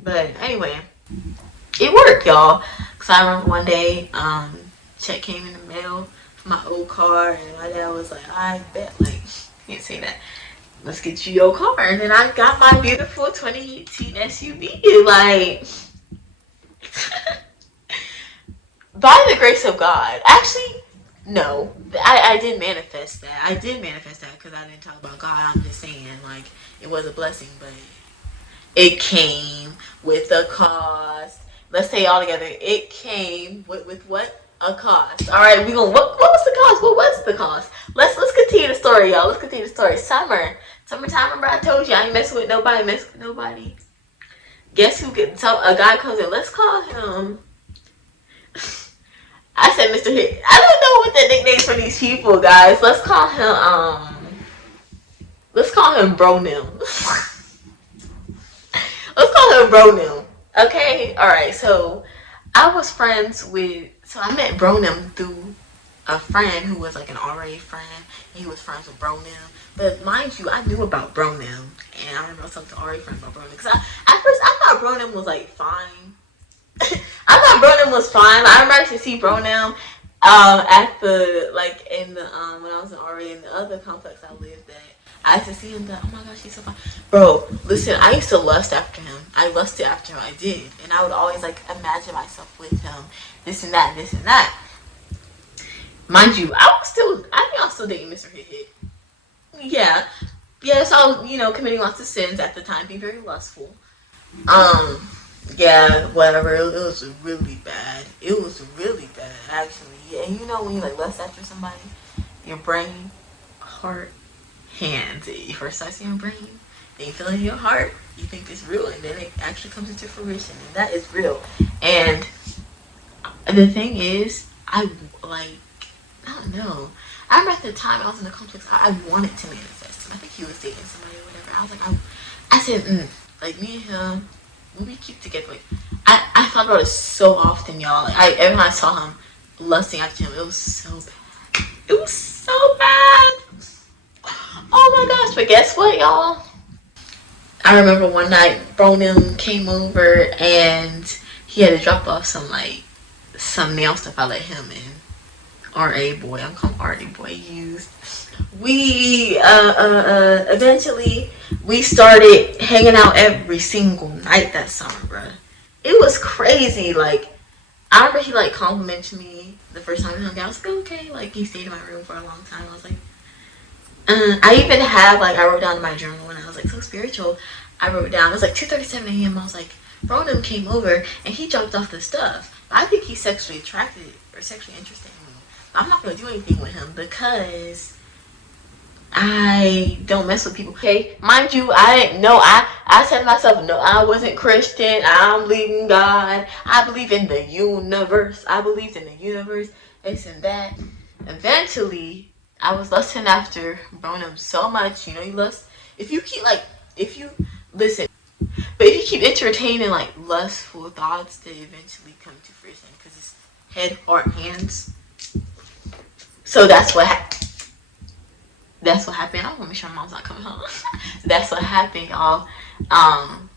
But anyway, it worked, y'all. Cause I remember one day, check came in the mail for my old car, and my dad was like, I bet, like, can't say that. Let's get you your car. And then I got my beautiful 2018 SUV. Like, by the grace of God. Actually, no, I did manifest that. I did manifest that because I didn't talk about God. I'm just saying, like, it was a blessing, but it came with a cost. Let's say all together. It came with what? A cost. All right, we gonna what was the cost? What was the cost? Let's continue the story, y'all. Let's continue the story. Summertime. Remember I told you I ain't messing with nobody. Messing with nobody. Guess who get so a guy comes in? Let's call him. I said Mr. Hit. I don't know what the nicknames for these people, guys. Let's call him. Let's call him Bro Nim. Let's call him Bro Nim. Okay. All right. So I was friends with. So I met Bro Nim through a friend who was like an RA friend. He was friends with Bro Nim. But mind you, I knew about Bro Nim, and I remember I was talking to RA friends about Bro Nim because at first I thought Bro Nim was like fine. I thought Bro Nim was fine. I remember I used to see Bro Nim at the like in the when I was in RA in the other complex I lived at. I used to see him. Oh my gosh, he's so fine, bro. Listen, I used to lust after him. I lusted after him. I did, and I would always like imagine myself with him. This and that, this and that. Mind you, I think I was still dating Mr. Hit Hit. Yeah, yeah. So I was, committing lots of sins at the time, being very lustful. Yeah, whatever. It was really bad. It was really bad, actually. Yeah, and when you like lust after somebody, your brain, heart, hands. You first starts in your brain, then you feel it in your heart. You think it's real, and then it actually comes into fruition, and that is real. And the thing is, I don't know. I remember at the time I was in the complex, I wanted to manifest him. I think he was dating somebody or whatever. I was like, I said, like me and him, when we keep together, like I thought about it so often, y'all. Like every time I saw him lusting after him, it was so bad. It was so bad. Oh my gosh! But guess what, y'all? I remember one night, Bro Nim came over and he had to drop off some nail stuff I let him in. RA boy, I'm calling RA boy used. We eventually we started hanging out every single night that summer, bruh. It was crazy. Like I remember he like complimented me the first time we hung out. I was like, okay. Like he stayed in my room for a long time. I was like, I even have like I wrote down in my journal when I was like so spiritual. I wrote down it was like 2:37 a.m. I was like, Bro Nim came over and he dropped off the stuff. I think he's sexually attracted or sexually interested in me. I'm not gonna do anything with him because I don't mess with people. Okay, mind you, I didn't know. I said to myself, no, I wasn't Christian. I don't believe in God. I believe in the universe. I believed in the universe. This and that. Eventually, I was lusting after Bro Nim so much. You lust. If you listen, but if you keep entertaining like lustful thoughts, they eventually come to fruition because it's head, heart, hands. So that's what happened. That's what happened. I want to make sure my mom's not coming home. That's what happened, y'all.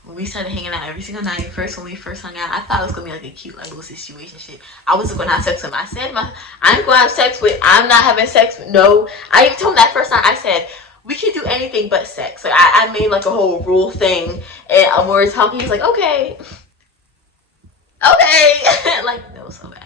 We started hanging out every single night. When we first hung out, I thought it was gonna be like a cute, like little situation shit. I wasn't gonna have sex with him. I said, I'm gonna have sex with. I'm not having sex with. No, I even told him that first time. I said we can do anything but sex. Like I made like a whole rule thing, and we were talking. He's like, okay. Like that was so bad.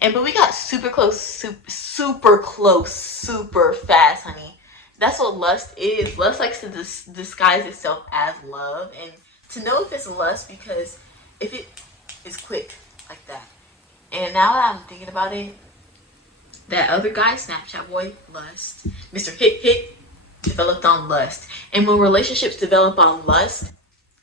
But we got super close, super close, super fast, honey. That's what lust is. Lust likes to disguise itself as love, and to know if it's lust because if it is quick like that. And now that I'm thinking about it, that other guy, Snapchat boy, lust, Mr. Hit Hit, developed on lust. And when relationships develop on lust,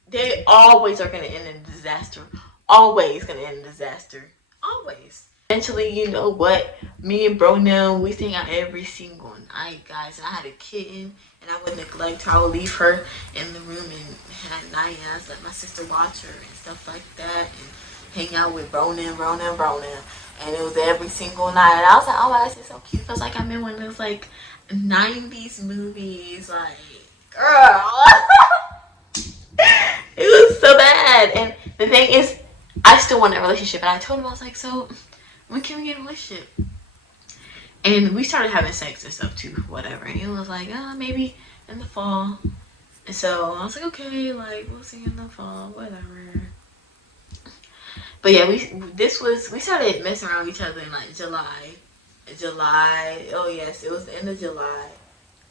they always are gonna end in disaster. Always gonna end in disaster. Always. Eventually, you know what? Me and Bro Nim, we hang out every single night, guys. And I had a kitten, and I would neglect her. I would leave her in the room and at night, and I would let my sister watch her and stuff like that, and hang out with Bro Nim. And it was every single night. And I was like, oh my gosh, it's so cute. It feels like I'm in one of those like 90s movies. Like, girl. It was so bad. And the thing is, I still want a relationship. And I told him, I was like, so when can we get a relationship? And we started having sex and stuff too, whatever. And he was like, maybe in the fall. And so I was like, okay, like we'll see in the fall, whatever. But yeah, we started messing around with each other in like July. Oh yes, it was the end of July.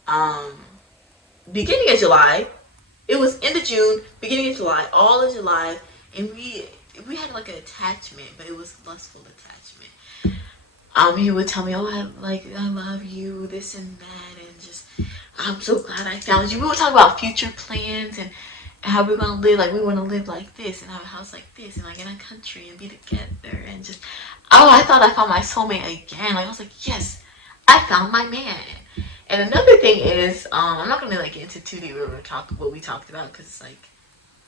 Um, beginning of July. It was end of June, beginning of July, all of July, and we had like an attachment, but it was lustful attachment. He would tell me, "Oh, I love you, this and that, and just I'm so glad I found you." We would talk about future plans and how we're gonna live. Like we want to live like this and have a house like this and like in a country and be together and just. Oh, I thought I found my soulmate again. Like I was like, yes, I found my man. And another thing is, I'm not gonna like get into too deep what we talked about because it's like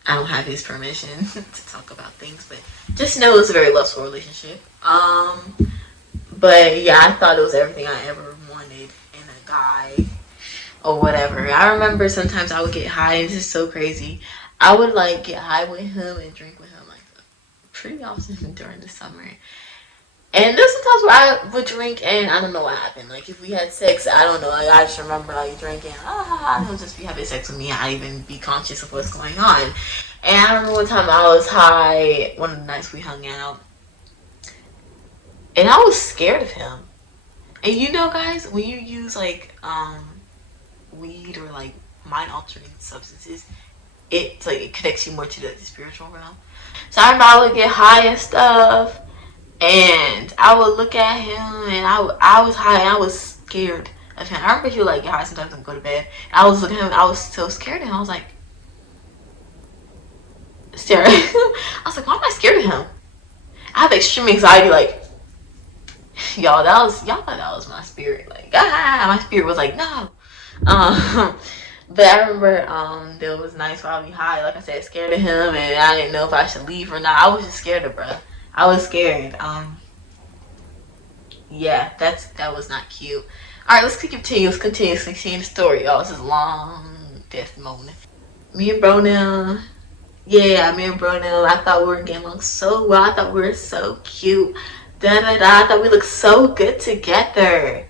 I don't have his permission to talk about things, but just know it's a very lustful relationship. But yeah, I thought it was everything I ever wanted in a guy or whatever. I remember sometimes I would get high, and this is so crazy. I would like get high with him and drink with him like pretty often during the summer. And there's sometimes where I would drink and I don't know what happened. Like if we had sex, I don't know. Like, I just remember like drinking. He'll just be having sex with me. I even be conscious of what's going on. And I remember one time I was high. One of the nights we hung out, and I was scared of him. And you know, guys, when you use like weed or like mind altering substances, it's like it connects you more to the spiritual realm. So I remember I would get high and stuff. And I would look at him, and I was high, and I was scared of him. I remember he would like get high sometimes and go to bed. I was looking at him, I was so scared of him. I was like, staring at him. I was like, why am I scared of him? I have extreme anxiety. Like, y'all thought that was my spirit. Like, my spirit was like, no. Um, but I remember there was nights where I'd be high, like I said, scared of him, and I didn't know if I should leave or not. I was just scared of bruh. I was scared. Yeah, that was not cute. All right, let's continue. Let's continue the story, y'all. This is long testimony. Me and Bronell, yeah, me and Bronell. I thought we were getting along so well. I thought we were so cute. Da da da. I thought we looked so good together,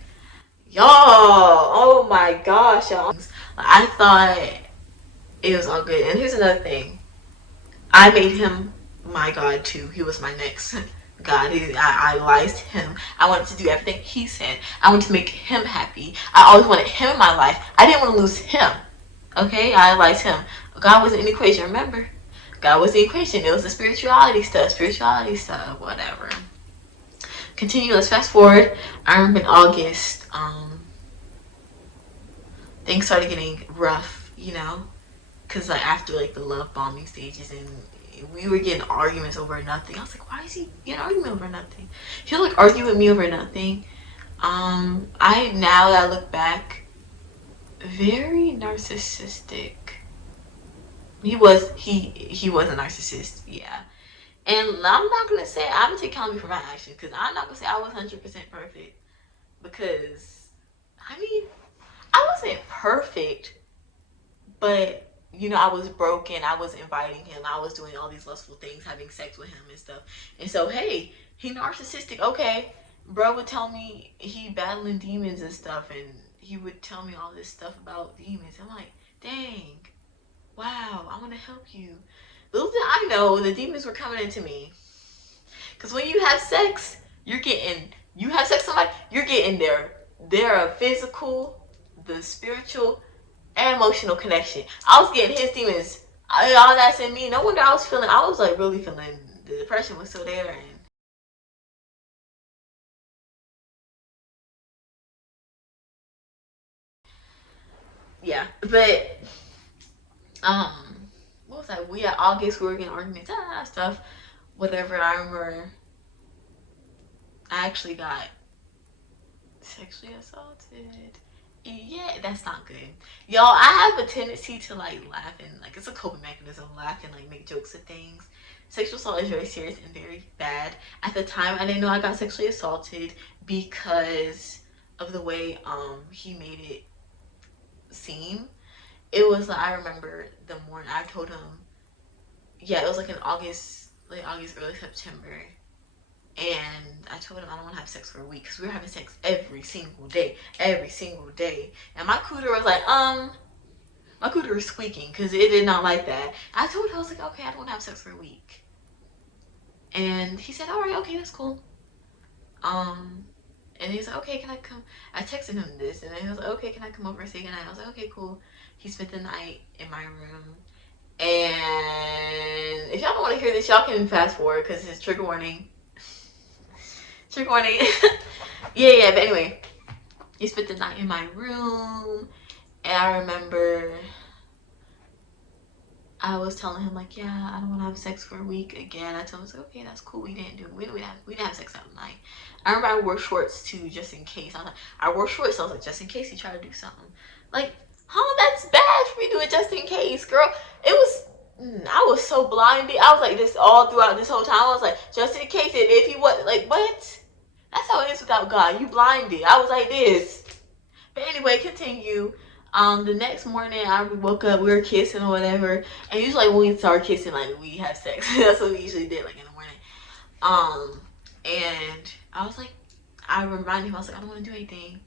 y'all. Oh my gosh, y'all. I thought it was all good. And here's another thing. I made him my God too. He was my next God. I idolized him. I wanted to do everything he said. I wanted to make him happy. I always wanted him in my life. I didn't want to lose him. Okay? I idolized him. God wasn't an equation, remember? God was the equation. It was the spirituality stuff, whatever. Continue, let's fast forward. I remember in August, things started getting rough, you know? Because like after like the love bombing stages and we were getting arguments over nothing. I was like, why is he getting argument over nothing? He'll like argue with me over nothing. I now that I look back, very narcissistic. He was a narcissist, yeah. And I'm not gonna say I'm gonna take accountability for my actions because I'm not gonna say I was 100% perfect because I mean I wasn't perfect, but you know, I was broken. I was inviting him. I was doing all these lustful things, having sex with him and stuff. And so, hey, he narcissistic. Okay, bro would tell me he battling demons and stuff, and he would tell me all this stuff about demons. I'm like, dang, wow, I want to help you. Little did I know the demons were coming into me. Cause when you have sex, you have sex with somebody, you're getting their physical, the spiritual, and emotional connection. I was getting his demons, all that's in me. No wonder I was like really feeling the depression was still there. And yeah, but what was that? We at August we were getting arguments, stuff, whatever. I remember I actually got sexually assaulted. Yeah, that's not good. Y'all, I have a tendency to like laugh and like it's a coping mechanism, laugh and like make jokes at things. Sexual assault is very serious and very bad. At the time I didn't know I got sexually assaulted because of the way he made it seem. It was like I remember the morning I told him, yeah, it was like in August, late August, early September. And I told him I don't want to have sex for a week because we were having sex every single day, every single day. And my cooter was like, my cooter was squeaking because it did not like that. I told her, I was like, okay, I don't want to have sex for a week. And he said, all right, okay, that's cool. And he was like, okay, can I come? I texted him this, and then he was like, okay, can I come over and say goodnight? I was like, okay, cool. He spent the night in my room. And if y'all don't want to hear this, y'all can fast forward because it's trigger warning. Trigger warning. yeah, but anyway, he spent the night in my room. And I remember I was telling him, like, yeah, I don't want to have sex for a week again. I told him, I was like, okay, that's cool. We didn't have sex that night. I remember I wore shorts too, just in case. I wore shorts, so I was like, just in case he tried to do something. Like, that's bad for me to do it just in case, girl. It was, I was so blinded. I was like this all throughout this whole time. I was like, just in case, if he was like, what? That's how it is without God. You blinded. I was like this. But anyway, continue. The next morning I woke up, we were kissing or whatever. And usually when we start kissing, like we have sex. That's what we usually did, like in the morning. And I was like, I reminded him, I was like, I don't want to do anything.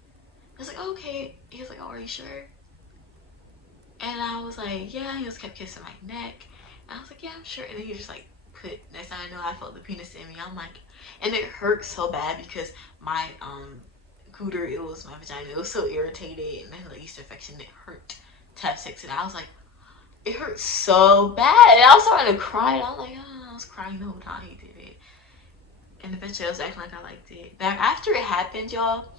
I was like, oh, okay. He was like, oh, are you sure? And I was like, yeah. He just kept kissing my neck. And I was like, yeah, I'm sure. And then he just like next time I know, I felt the penis in me. I'm like, and it hurt so bad because my cooter, it was my vagina, it was so irritated and I had like yeast infection. It hurt to have sex, and I was like, it hurt so bad, and I was starting to cry, and I was like, oh, I was crying the whole time he did it. And eventually I was acting like I liked it. But after it happened, y'all,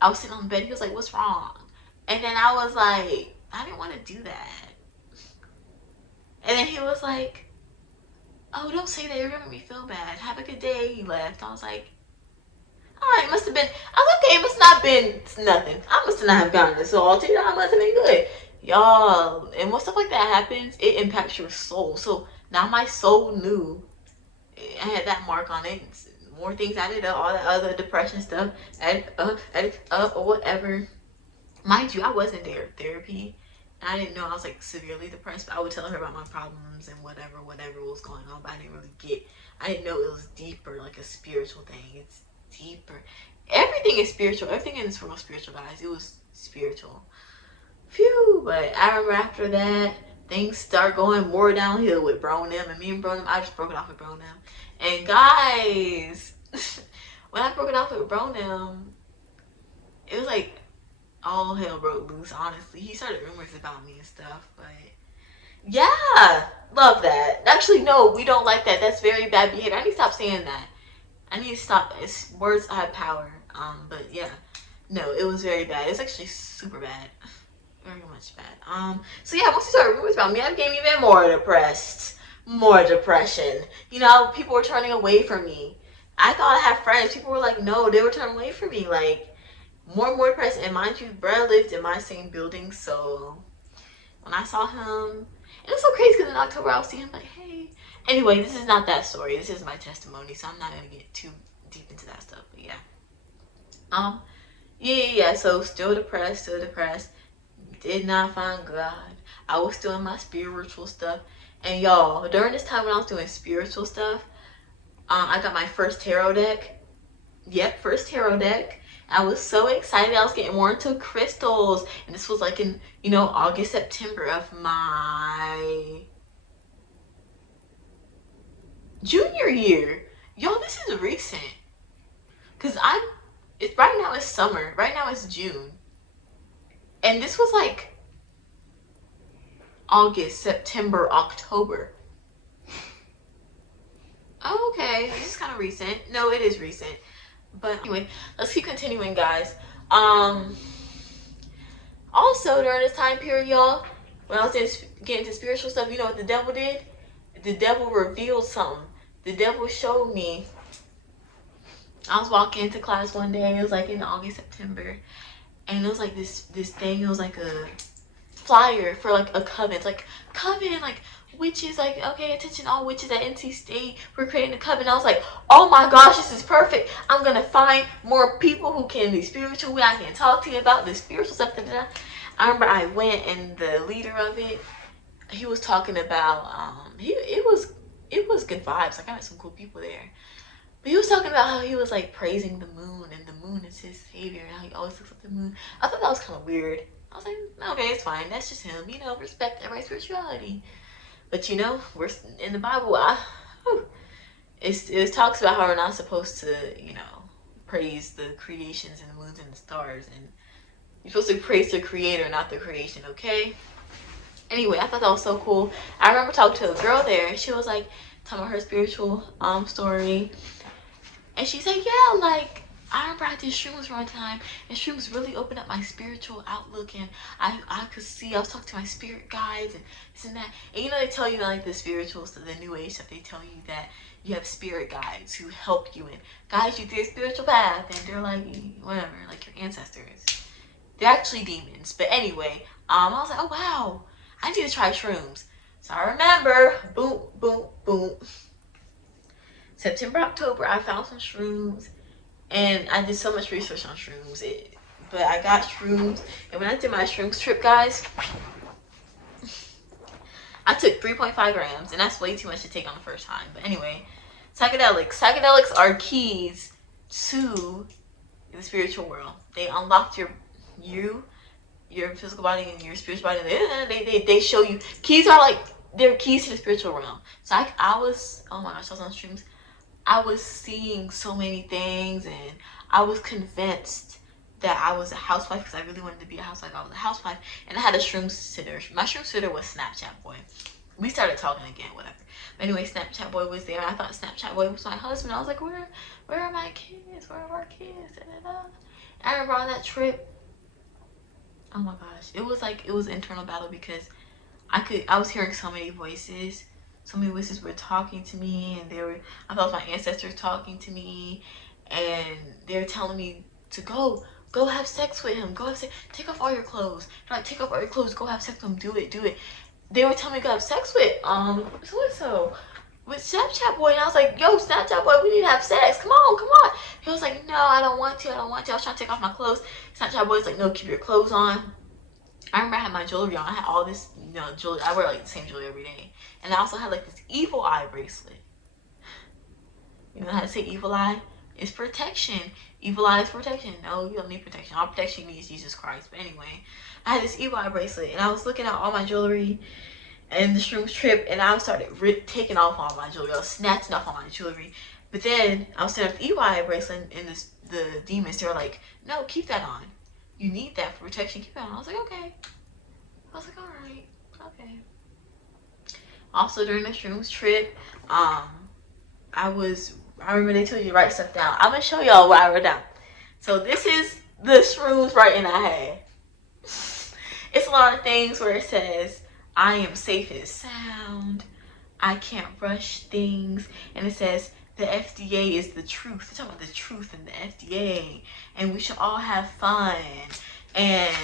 I was sitting on the bed. He was like, what's wrong? And then I was like, I didn't want to do that. And then he was like, oh, don't say that, you're gonna make me feel bad, have a good day. He left. I was like, alright, it must have been, I was like, okay, it must not have been nothing. I must not have gotten assaulted. I must have been good. Y'all, and when stuff like that happens, it impacts your soul. So now my soul knew I had that mark on it. More things added up, all that other depression stuff added up, or whatever. Mind you, I was in therapy. And I didn't know I was like severely depressed, but I would tell her about my problems and whatever was going on. But I didn't know it was deeper, like a spiritual thing. It's deeper. Everything is spiritual. Everything in this world is spiritual, guys. It was spiritual. Phew. But I remember after that, things start going more downhill with Bronem. And me and Bronem, I just broke it off with Bronem. And guys, when I broke it off with Bronem, it was like all hell broke loose, honestly. He started rumors about me and stuff, but yeah, love that. Actually, no, we don't like that. That's very bad behavior. I need to stop saying that. I need to stop. It's words have power. But yeah, no, it was very bad. It's actually super bad. Very much bad. So yeah, once he started rumors about me, I became even more depressed. More depression. You know, people were turning away from me. I thought I had friends. People were like, no, they were turning away from me. Like, more and more depressed. And mind you, Brad lived in my same building, so when I saw him, it was so crazy because in October I was seeing him like, hey. Anyway, this is not that story. This is my testimony, so I'm not gonna get too deep into that stuff. But yeah, yeah. So still depressed. Did not find God. I was still in my spiritual stuff. And y'all, during this time when I was doing spiritual stuff, I got my first tarot deck. Yep, first tarot deck. I was so excited. I was getting more into crystals. And this was like in, August, September of my junior year. Y'all, this is recent. Because right now it's summer. Right now it's June. And this was like August, September, October. Oh, okay. This is kind of recent. No, it is recent. But anyway, let's keep continuing, guys. Also, during this time period, y'all, when I was getting into spiritual stuff, you know what the devil did? The devil revealed something. The devil showed me. I was walking into class one day. It was like in August, September. And it was like this thing. It was like a flyer for like a coven. It's like, coven, like, witches, like, okay, attention all witches at NC State, we're creating a coven. I was like, oh my gosh, this is perfect. I'm gonna find more people who can be spiritual, I can talk to you about the spiritual stuff. I remember I went, and the leader of it, he was talking about it was good vibes. Like, I met some cool people there. But he was talking about how he was like praising the moon, and the moon is his savior, and how he always looks at the moon. I thought that was kind of weird. I was like, okay, it's fine. That's just him. Respect everybody's spirituality. But we're in the Bible. it talks about how we're not supposed to, praise the creations and the moons and the stars, and you're supposed to praise the creator, not the creation, okay? Anyway, I thought that was so cool. I remember talking to a girl there, and she was like talking about her spiritual story, and she said, yeah, like I remember I did shrooms one time, and shrooms really opened up my spiritual outlook, and I could see, I was talking to my spirit guides and this and that. And they tell you like the spiritual stuff, the new age stuff, they tell you that you have spirit guides who help you and guide you through a spiritual path, and they're like whatever, like your ancestors. They're actually demons. But anyway, I was like, oh wow, I need to try shrooms. So I remember, boom, boom, boom. September, October, I found some shrooms, and I did so much research on shrooms. But I got shrooms, and when I did my shrooms trip, guys, I took 3.5 grams, and that's way too much to take on the first time. But anyway, psychedelics. Psychedelics are keys to the spiritual world. They unlock your physical body and your spiritual body. They show you. Keys are like, they're keys to the spiritual realm. So I was, oh my gosh, I was on shrooms. I was seeing so many things, and I was convinced that I was a housewife because I really wanted to be a housewife. I was a housewife, and I had a shroom sitter. My shroom sitter was Snapchat Boy. We started talking again, whatever. But anyway, Snapchat Boy was there. I thought Snapchat Boy was my husband. I was like, where are my kids? Where are our kids? I remember on that trip, oh my gosh, it was an internal battle because I was hearing so many voices. So many voices were talking to me, and I thought my ancestors talking to me, and they were telling me to go have sex with him, take off all your clothes, take off all your clothes, go have sex with him, do it. They were telling me to go have sex with with Snapchat Boy, and I was like, yo, Snapchat Boy, we need to have sex, come on. He was like, no, I don't want to. I was trying to take off my clothes. Snapchat Boy's like, no, keep your clothes on. I remember I had my jewelry on. I had all this, jewelry. I wear like the same jewelry every day. And I also had like this evil eye bracelet. You know how to say evil eye? It's protection. Evil eye is protection. No, you don't need protection. All protection needs Jesus Christ. But anyway, I had this evil eye bracelet, and I was looking at all my jewelry and the shrooms trip, and I started taking off all my jewelry. I was snatching off all my jewelry. But then I was setting up the evil eye bracelet, and the demons, they were like, no, keep that on. You need that for protection. Keep that on. I was like, okay. I was like, all right, okay. Also during the shrooms trip, I remember they told you to write stuff down. I'm gonna show y'all what I wrote down. So this is the shrooms writing I had. It's a lot of things where it says, I am safe and sound. I can't rush things. And it says, the FDA is the truth. They're talking about the truth in the FDA. And we should all have fun. And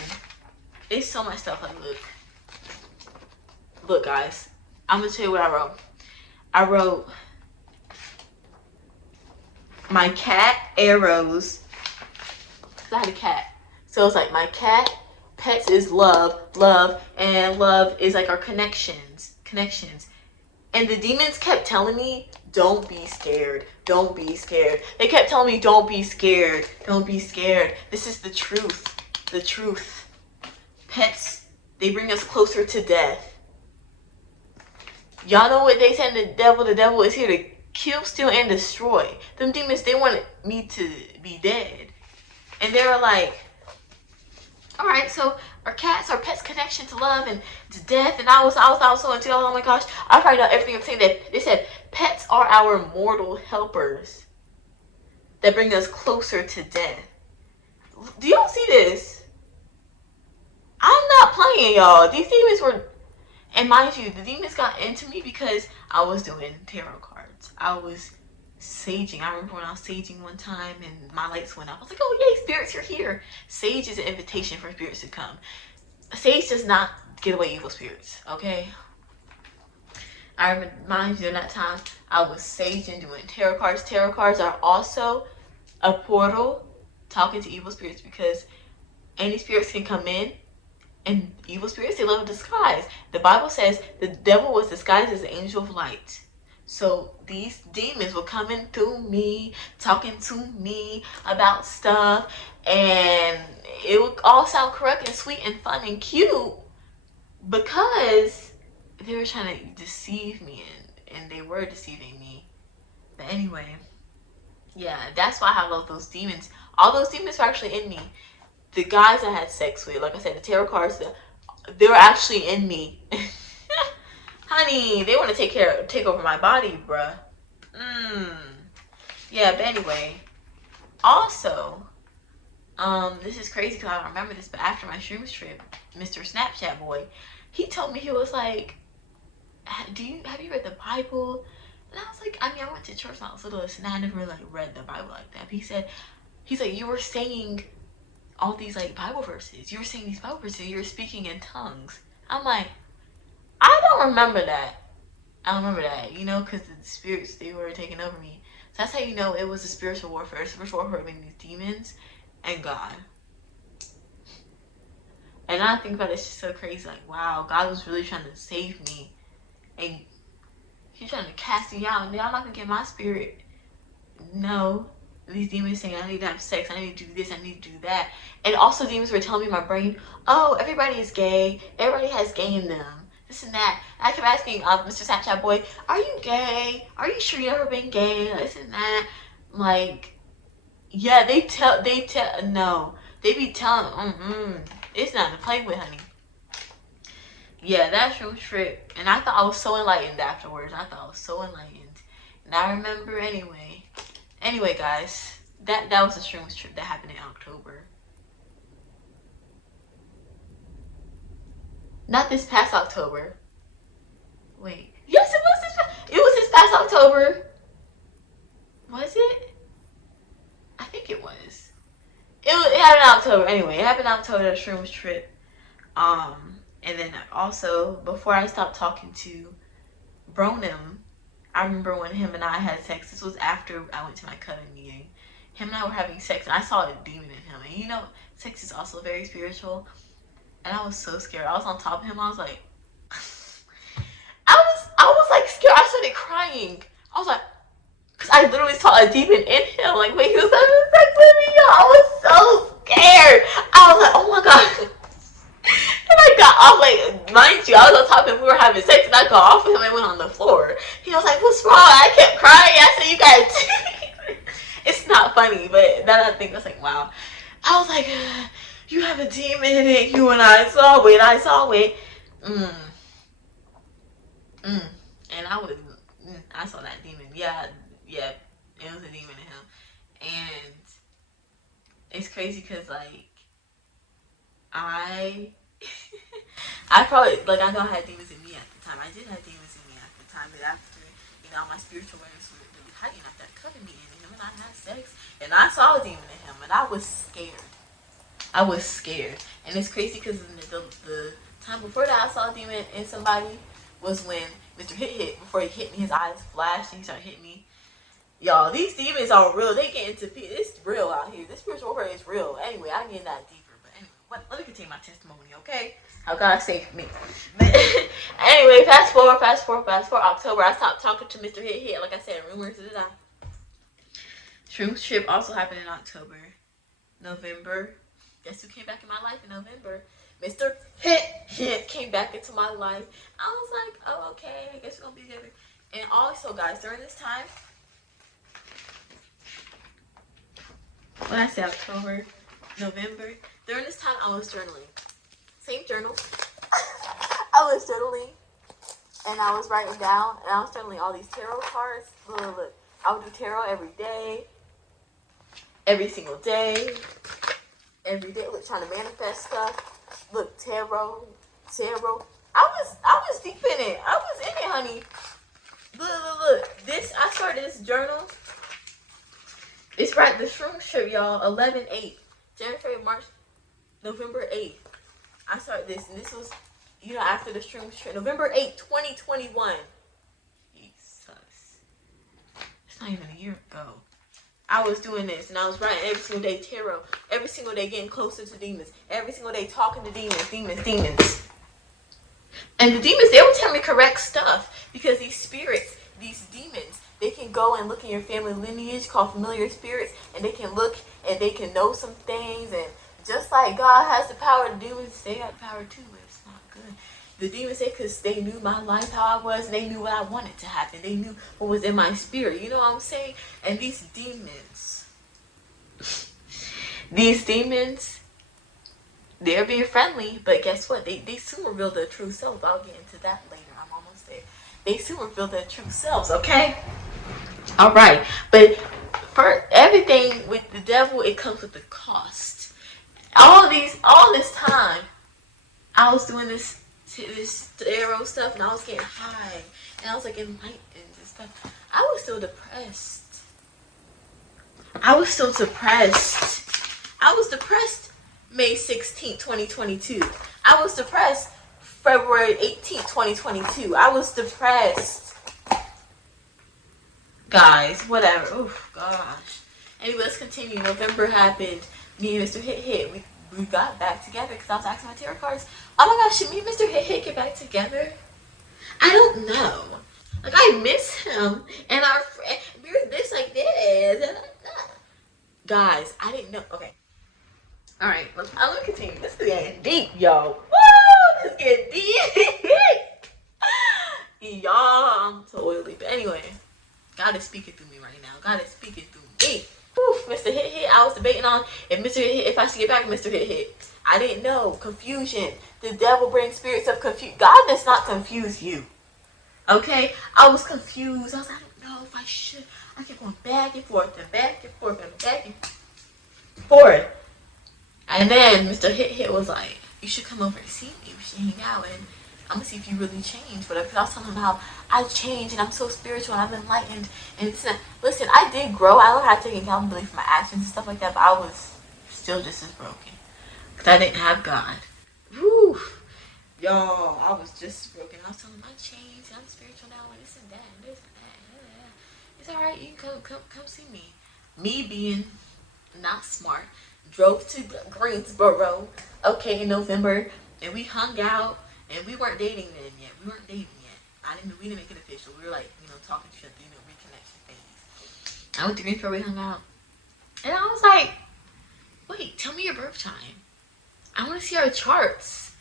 it's so much stuff. Like, look guys, I'm gonna tell you what I wrote. I wrote, my cat arrows, because I had a cat. So it's like my cat, pets is love, and love is like our connections. And the demons kept telling me, don't be scared. They kept telling me, don't be scared. This is the truth. Pets, they bring us closer to death. Y'all know what they said, the devil is here to kill, steal, and destroy. Them demons, they wanted me to be dead. And they were like, all right, so our pets connection to love and to death. And I was so into, oh my gosh, I found out everything I'm saying. That they said pets are our mortal helpers that bring us closer to death. Do y'all see this? I'm not playing, y'all. These demons were, and mind you, the demons got into me because I was doing tarot cards. I was saging. I remember when I was saging one time and my lights went up. I was like, oh yay, spirits are here. Sage is an invitation for spirits to come. Sage does not get away evil spirits, okay? I remind you, in that time, I was saging, doing tarot cards. Tarot cards are also a portal talking to evil spirits, because any spirits can come in, and evil spirits, they love a disguise. The Bible says the devil was disguised as an angel of light. So these demons were coming through me, talking to me about stuff, and it would all sound correct and sweet and fun and cute because they were trying to deceive me, and they were deceiving me. But anyway, yeah, that's why I love those demons. All those demons were actually in me. The guys I had sex with, like I said, the tarot cards, they were actually in me. Honey, they want to take over my body, bruh. Yeah, but anyway. Also, this is crazy because I don't remember this, but after my shrooms trip, Mr. Snapchat boy, he told me, he was like, have you read the Bible? And I was like, I mean, I went to church when I was little, and I never like read the Bible like that. But he's like, you were saying all these like Bible verses. You were saying these Bible verses. You were speaking in tongues. I'm like, I don't remember that. I don't remember that, because the spirits, they were taking over me. So that's how you know it was a spiritual warfare. Spiritual warfare between these demons and God. And I think about it, it's just so crazy. Like, wow, God was really trying to save me. And he's trying to cast me out. And I'm not going to get my spirit. No. These demons saying, I need to have sex. I need to do this. I need to do that. And also demons were telling me in my brain, oh, everybody is gay. Everybody has gay in them. This and that. And I kept asking Mr. Snapchat boy, are you gay? Are you sure you never been gay? This and that. Like, yeah, no. They be telling, it's not to play with, honey. Yeah, that's room trip. And I thought I was so enlightened afterwards. I thought I was so enlightened. And I remember anyway. Anyway, guys, that was a shrooms trip that happened in October. Not this past October. Wait. Yes, it was this past October. Was it? I think it was. It happened in October. Anyway, it happened in October, the shrooms trip. And then also, before I stopped talking to Bronim, I remember when him and I had sex. This was after I went to my coven meeting. Him and I were having sex, and I saw a demon in him. And sex is also very spiritual. And I was so scared. I was on top of him. I was like, I was like scared. I started crying. I was like, because I literally saw a demon in him. Like when he was having sex with me, I was so scared. I was like, oh my god. And I got off, like, mind you, I was on top of him, we were having sex, and I got off of him and went on the floor. He was like, what's wrong? I kept crying. I said, you guys, it's not funny, but then I think I was like, wow. I was like, you have a demon in it, you and I saw it, And I saw that demon. Yeah, it was a demon in him. And it's crazy because, like, I probably, like, I know I had demons in me at the time. I did have demons in me at the time, but after, my spiritual awareness was really heightened after that coven meeting, and him and I had sex, and I saw a demon in him, and I was scared. And it's crazy because the time before that I saw a demon in somebody was when Mr. Hit, before he hit me, his eyes flashed, and he started hitting me. Y'all, these demons are real. They get into people. It's real out here. This spiritual warfare is real. Anyway, I get that deeper. But anyway, let me continue my testimony, okay? How God saved me. But anyway, fast forward. October, I stopped talking to Mr. Hit. Like I said, rumors did I. Shrooms trip also happened in October. November. Guess who came back in my life in November? Mr. Hit came back into my life. I was like, oh, okay. I guess we're going to be together. And also, guys, during this time, when I say October, November, during this time I was journaling. Same journal. I was journaling and I was writing down and I was journaling all these tarot cards. Look. I would do tarot every day. Every single day. Every day. Look, trying to manifest stuff. Look, tarot. I was deep in it. I was in it, honey. Look. I started this journal. It's right, the shrooms trip, y'all, 11/8. January, February, March, November 8th. I started this, and this was, after the shrooms trip. November 8th, 2021. Jesus. It's not even a year ago. I was doing this, and I was writing every single day tarot. Every single day getting closer to demons. Every single day talking to demons. And the demons, they would tell me correct stuff. Because these spirits, these demons, they can go and look in your family lineage called familiar spirits, and they can look and they can know some things. And just like God has the power to do it, they got the power too, but it's not good. The demons say because they knew my life, how I was, and they knew what I wanted to happen. They knew what was in my spirit. You know what I'm saying? And these demons, they're being friendly, but guess what? They soon reveal their true selves. I'll get into that later. I'm almost there. They soon reveal their true selves, okay? All right. But for everything with the devil, it comes with the cost. All this time, I was doing this arrow stuff, and I was getting high, and I was like enlightened and stuff. I was still depressed. I was depressed May 16th, 2022. I was depressed February 18th, 2022. I was depressed. Guys, whatever. Oh, gosh. Anyway, let's continue. November happened. Me and Mr. Hit. We got back together because I was asking my tarot cards. Oh my gosh, should me and Mr. Hit get back together? I don't know. Like, I miss him. And our friend, we're this like this. Guys, I didn't know. Okay. Alright, I'm gonna continue. This is getting deep, yo. Woo! This is getting deep. Y'all, I'm so oily. But anyway, God is speaking through me right now. God is speaking through me. Whew, Mr. Hit. I was debating on if I should get back to Mr. Hit. I didn't know. Confusion. The devil brings spirits of confusion. God does not confuse you. Okay? I was confused. I was like, I don't know if I should. I kept going back and forth and back and forth and back and forth. And then Mr. Hit was like, you should come over and see me. We should hang out and I'm gonna see if you really changed. But I was telling him how I changed and I'm so spiritual and I'm enlightened. And listen, I did grow. I learned how to take accountability for my actions and stuff like that. But I was still just as broken because I didn't have God. Whew. Y'all, I was just broken. I was telling him I changed. I'm spiritual now and this and that and this and that. It's alright. You can come see me. Me being not smart. Drove to Greensboro, okay, in November, and we hung out, and we weren't dating then yet. We didn't make it official. We were like, talking to each other, reconnection things. I went to Greensboro, we hung out, and I was like, wait, tell me your birth time. I want to see our charts.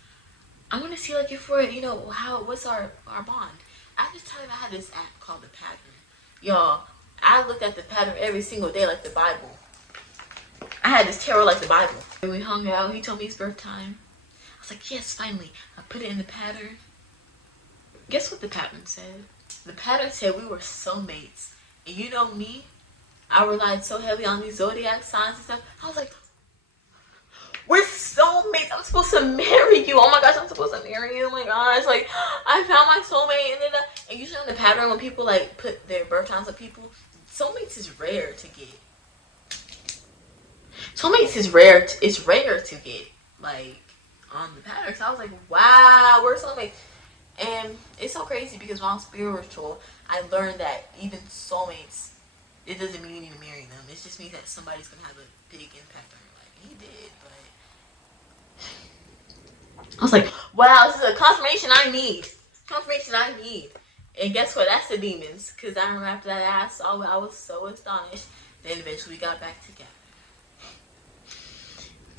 I want to see, like, if we're, what's our bond. I just told him I had this app called The Pattern. Y'all, I looked at the pattern every single day like the Bible. I had this tarot like the Bible. And we hung out. He told me his birth time. I was like, yes, finally. I put it in the pattern. Guess what the pattern said? The pattern said we were soulmates. And you know me, I relied so heavily on these zodiac signs and stuff. I was like, we're soulmates. I'm supposed to marry you. Oh my gosh, I'm supposed to marry you. Oh my gosh. Like, I found my soulmate. And usually on the pattern, when people like put their birth times of people, soulmates is rare to get. Soulmates is rare. It's rare to get, like, on the pattern. So I was like, wow, we're soulmates. And it's so crazy because when I'm spiritual, I learned that even soulmates, it doesn't mean you need to marry them. It just means that somebody's going to have a big impact on your life. And he did, but I was like, wow, this is a confirmation I need. And guess what? That's the demons. Because I remember after that I was so astonished. Then eventually we got back together.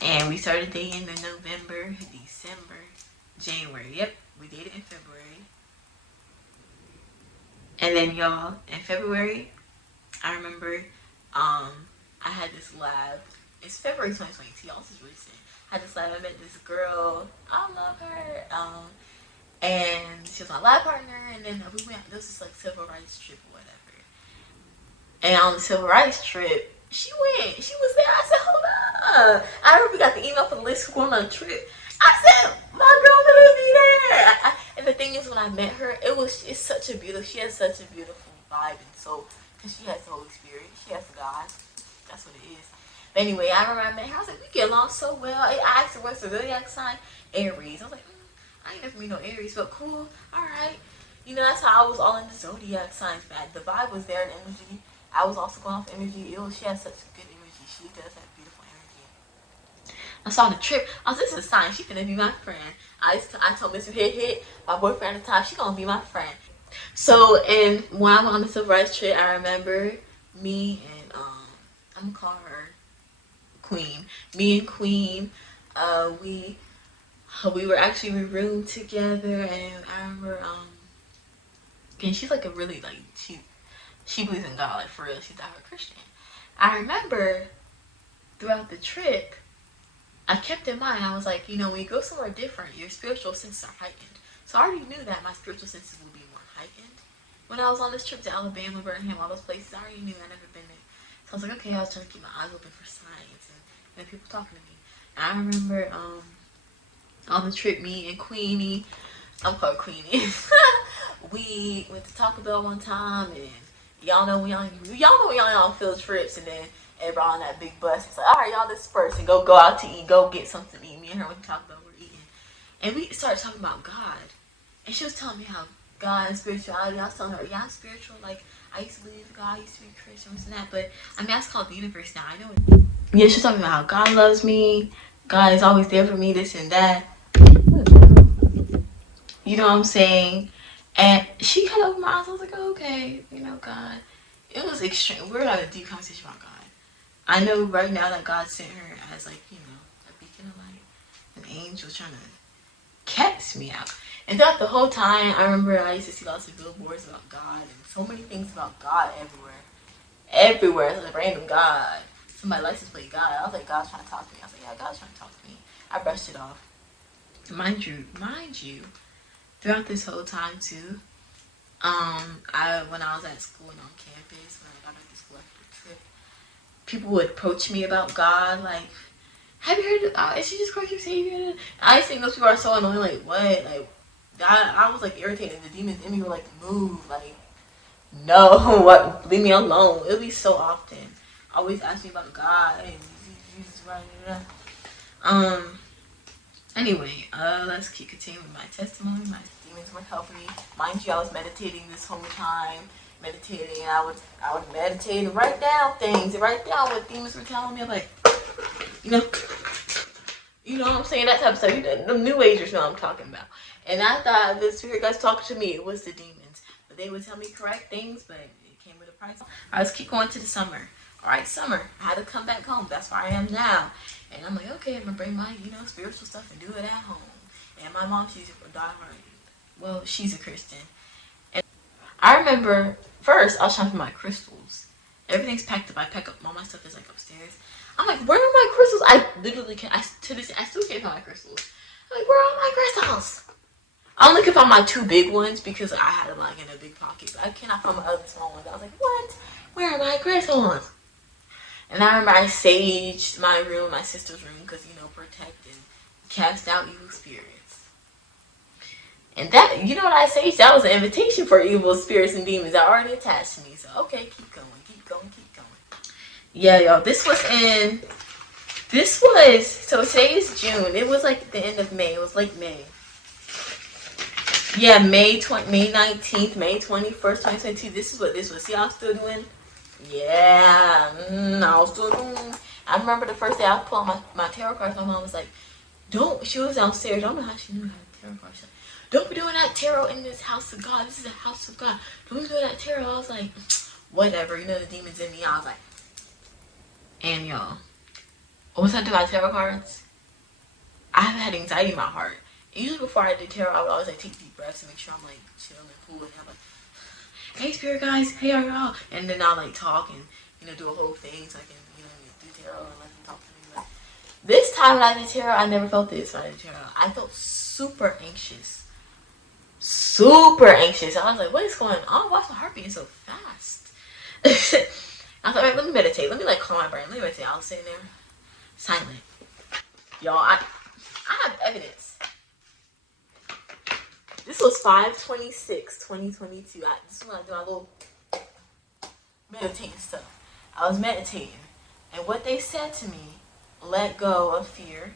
And we started dating in November, December, January. Yep, we dated in February. And then, y'all, in February, I remember I had this lab. It's February 2022, y'all. This is recent. I had this lab. I met this girl. I love her. And she was my lab partner. And then we went, this was like civil rights trip or whatever. And on the civil rights trip, she was there. I said, hold up. I remember we got the email for the list going on the trip. I said, my girl gonna be there. And the thing is, when I met her, it's such a beautiful, she has such a beautiful vibe and soul. Because she has the Holy Spirit. She has God. That's what it is. But anyway, I remember I met her. I was like, we get along so well. I asked her what's the zodiac sign. Aries. I was like, I ain't never meet no Aries, but cool. Alright. That's how I was all in the zodiac signs. The vibe was there in energy. I was also going off energy. She has such good energy. She does have beautiful energy. I saw the trip. I was, this is a sign. She finna be my friend. I told Mr. Hit, my boyfriend at the time, she gonna be my friend. So, and when I went on the civil rights trip, I remember me and, I'm gonna call her Queen. Me and Queen, we we roomed together, and I remember and she's like a really like she believes in God, like for real. She's not a Christian. I remember throughout the trip, I kept in mind, I was like, you know, when you go somewhere different, your spiritual senses are heightened. So I already knew that my spiritual senses would be more heightened. When I was on this trip to Alabama, Birmingham, all those places, I already knew. I'd never been there. So I was like, okay, I was trying to keep my eyes open for signs and people talking to me. And I remember on the trip, me and Queenie, I'm called Queenie, we went to Taco Bell one time, and y'all know when y'all field trips, and then everybody on that big bus, it's like, all right, y'all disperse and go out to eat, go get something to eat. Me and her went to Taco Bell, we're eating, and we started talking about God, and she was telling me how God and spirituality. I was telling her, yeah, I'm spiritual. Like, I used to believe in God, I used to be Christian, this and that. But I mean, that's called the universe now. I know it. Yeah, she's talking about how God loves me, God is always there for me, this and that. You know what I'm saying? And she kind of opened my eyes. I was like, oh, okay, you know, God. It was extreme. We're having a deep conversation about God. I know right now that God sent her as, like, you know, a beacon of light, an angel trying to catch me out. And throughout the whole time, I remember I used to see lots of billboards about God and so many things about God everywhere. Everywhere. It's like a random God. Somebody license plate God. I was like, God's trying to talk to me. I was like, yeah, God's trying to talk to me. I brushed it off. Mind you, throughout this whole time too, when I was at school and on campus, when I got back to school after the trip, people would approach me about God, like, have you heard of, is Jesus Christ your Savior? I think those people are so annoying, like, what? Like, I was, like, irritated. The demons in me were, like, move, like, no, what, leave me alone. It would be so often. Always ask me about God, and Jesus, right? Anyway, let's keep continuing with my testimony. My demons were helping me. Mind you, I was meditating this whole time. Meditating, and I would meditate and write down things and write down what demons were telling me. I'm like, you know what I'm saying? That type of stuff. The New Agers know what I'm talking about. And I thought the spirit guys talking to me, it was the demons. But they would tell me correct things, but it came with a price. Alright, let's keep going to the summer. Alright, summer. I had to come back home. That's where I am now. And I'm like, okay, I'm gonna bring my, spiritual stuff and do it at home. And my mom, she's a diehard. Well, she's a Christian. And I remember first I was trying for my crystals. Everything's packed up. I pack up all my stuff is like upstairs. I'm like, where are my crystals? I literally can't. I still can't find my crystals. I'm like, where are my crystals? I only could find my 2 big ones because I had them like in a big pocket. But I cannot find my other small ones. I was like, what? Where are my crystals? And I remember I saged my room, my sister's room, because, protect and cast out evil spirits. And that, you know what I saged? That was an invitation for evil spirits and demons that already attached to me. So, okay, keep going. Yeah, y'all, so today is June. It was like the end of May. It was like May. Yeah, May 19th, May 21st, 2022. This is what this was. See how I'm still doing? Yeah, I was still doing. I remember the first day I was pulling my tarot cards. My mom was like, she was downstairs. I don't know how she knew how to tarot cards. Like, don't be doing that tarot in this house of God. This is a house of God. Don't be doing that tarot. I was like, whatever. The demons in me. I was like, and y'all, once I do my tarot cards, I haven't had anxiety in my heart. Usually before I do tarot, I would always like take deep breaths to make sure I'm like chill and cool. And I'm like, hey spirit guys, hey y'all, and then I'll like talk and do a whole thing so I can do tarot and let them talk to me. But this time when I did tarot, I never felt this when I did tarot. I felt super anxious. I was like, what is going on? Why's my heart beating so fast? I thought, right, let me meditate. Let me like calm my brain. Let me meditate. I was sitting there, silent. Y'all, I have evidence. This was 5/26/2022. This is when I do my little meditating stuff. I was meditating, and what they said to me: let go of fear.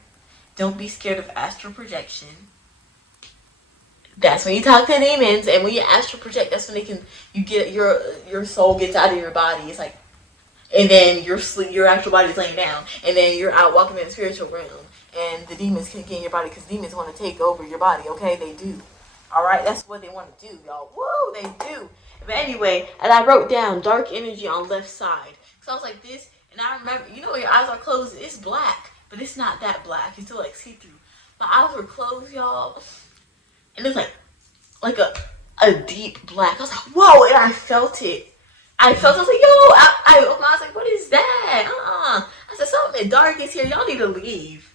Don't be scared of astral projection. That's when you talk to demons, and when you astral project, that's when you get your soul gets out of your body. It's like. And then your actual body's laying down. And then you're out walking in the spiritual realm. And the demons can get in your body because demons want to take over your body. Okay, they do. Alright, that's what they want to do, y'all. Woo, they do. But anyway, and I wrote down dark energy on left side. So I was like this. And I remember, when your eyes are closed, it's black. But it's not that black. It's still like see-through. My eyes were closed, y'all. And it's like a deep black. I was like, whoa, and I felt it. I was like, yo, I was like, what is that? I said, something dark is here. Y'all need to leave.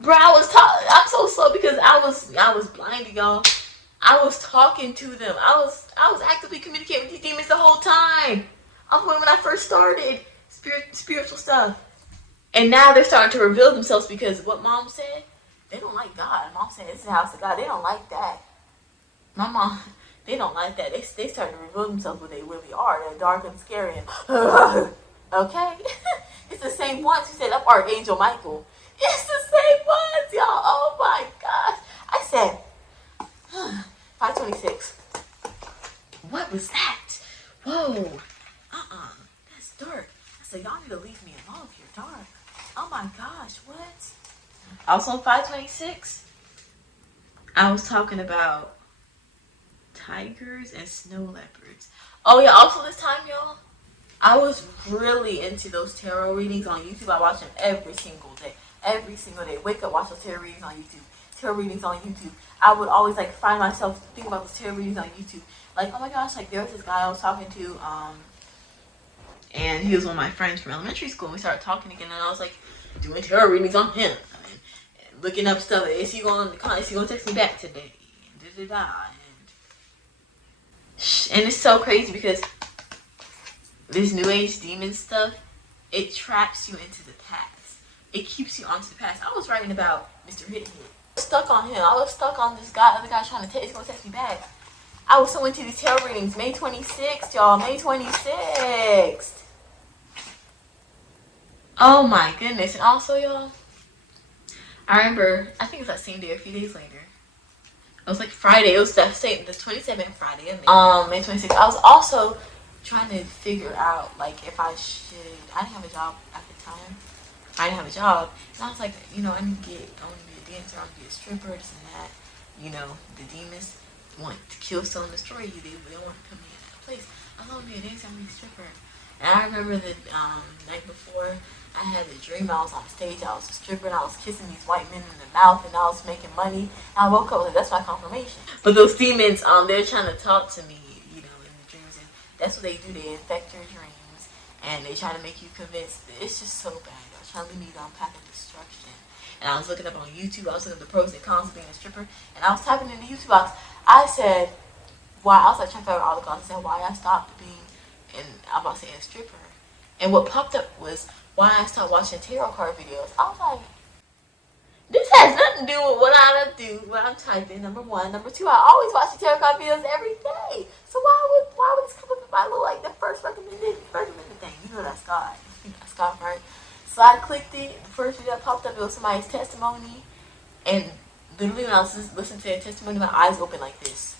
Bro, I'm so slow because I was blinded, y'all. I was talking to them. I was actively communicating with these demons the whole time. When I first started spiritual stuff. And now they're starting to reveal themselves because what mom said, they don't like God. Mom said it's the house of God. They don't like that. My mom, they don't like that. They start to reveal themselves what they really are. They're dark and scary. And okay? It's the same ones who said up Archangel Michael. It's the same ones, y'all. Oh my gosh. I said, 526. What was that? Whoa. That's dark. I said, y'all need to leave me alone if you're dark. Oh my gosh, what? Also on 526, I was talking about tigers and snow leopards. Oh yeah, also this time, y'all, I was really into those tarot readings on YouTube. I watch them every single day. Every single day. Wake up, watch those tarot readings on YouTube. Tarot readings on YouTube. I would always find myself thinking about those tarot readings on YouTube. Oh my gosh, there was this guy I was talking to, and he was one of my friends from elementary school. We started talking again, and I was doing tarot readings on him, and looking up stuff. Is he gonna text me back today? And it's so crazy because this new age demon stuff, it traps you into the past. It keeps you onto the past. I was writing about Mr. Hit. Stuck on him. I was stuck on this guy. Other guy trying to he's gonna text me back. I was so into these tarot readings. May 26th, y'all. May 26th. Oh my goodness. And also, y'all, I remember, I think it was that same day, a few days later. It was Friday. It was the 27th Friday of May 26th. I was also trying to figure out, if I didn't have a job at the time. I didn't have a job. And I was I want to be a dancer, I want to be a stripper, this and that. The demons want to kill, steal, and destroy you. They want to come in a place. I want to be a dancer, I want to be a stripper. And I remember the night before, I had a dream. I was on stage, I was a stripper, and I was kissing these white men in the mouth, and I was making money. And I woke up, that's my confirmation. But those demons, they're trying to talk to me, in the dreams, and that's what they do. They infect your dreams, and they try to make you convinced. It's just so bad. They're trying to lead me down a path of destruction. And I was looking up on YouTube. I was looking at the pros and cons of being a stripper, and I was typing in the YouTube box. I said, why? I was trying to figure out all the cons. I said, why I stopped being, and I'm about to say a stripper. And what popped up was why I stopped watching tarot card videos. I was like, this has nothing to do with what I'm typing, number one. Number two, I always watch the tarot card videos every day. So why would this come up in my little, the first recommended thing? You know that's God. That's God, right? So I clicked it. The first video that popped up, it was somebody's testimony. And literally when I was listening to their testimony, my eyes opened like this.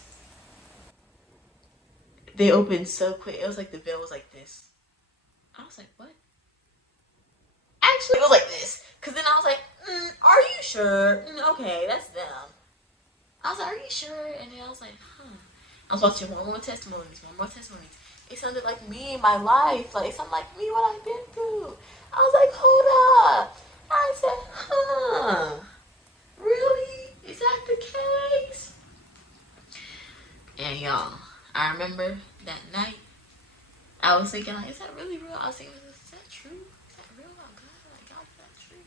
They opened so quick. It was the veil was like this. I was like, what? Actually, it was like this. Because then I was like, are you sure? Okay, that's them. I was like, are you sure? And then I was like, I was watching more testimonies. It sounded like me in my life. It sounded like me, what I've been through. I was like, hold up. I said, really? Is that the case? And y'all, I remember that night, I was thinking, is that really real? I was thinking, is that true? Is that real about God? God, is that true?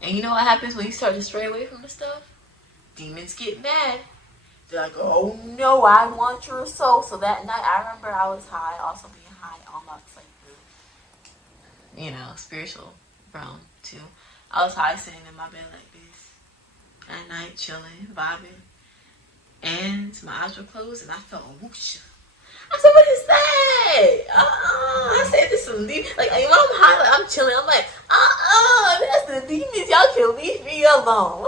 And you know what happens when you start to stray away from the stuff? Demons get mad. They're like, oh no, I want your soul. So that night, I remember I was high, also being high on my spiritual realm too. I was high sitting in my bed like this at night, chilling, vibing. And my eyes were closed and I felt a whoosh. I said, what is that? I said, this is some demons. When I'm high, I'm chilling. I'm like, that's the demons. Y'all can leave me alone.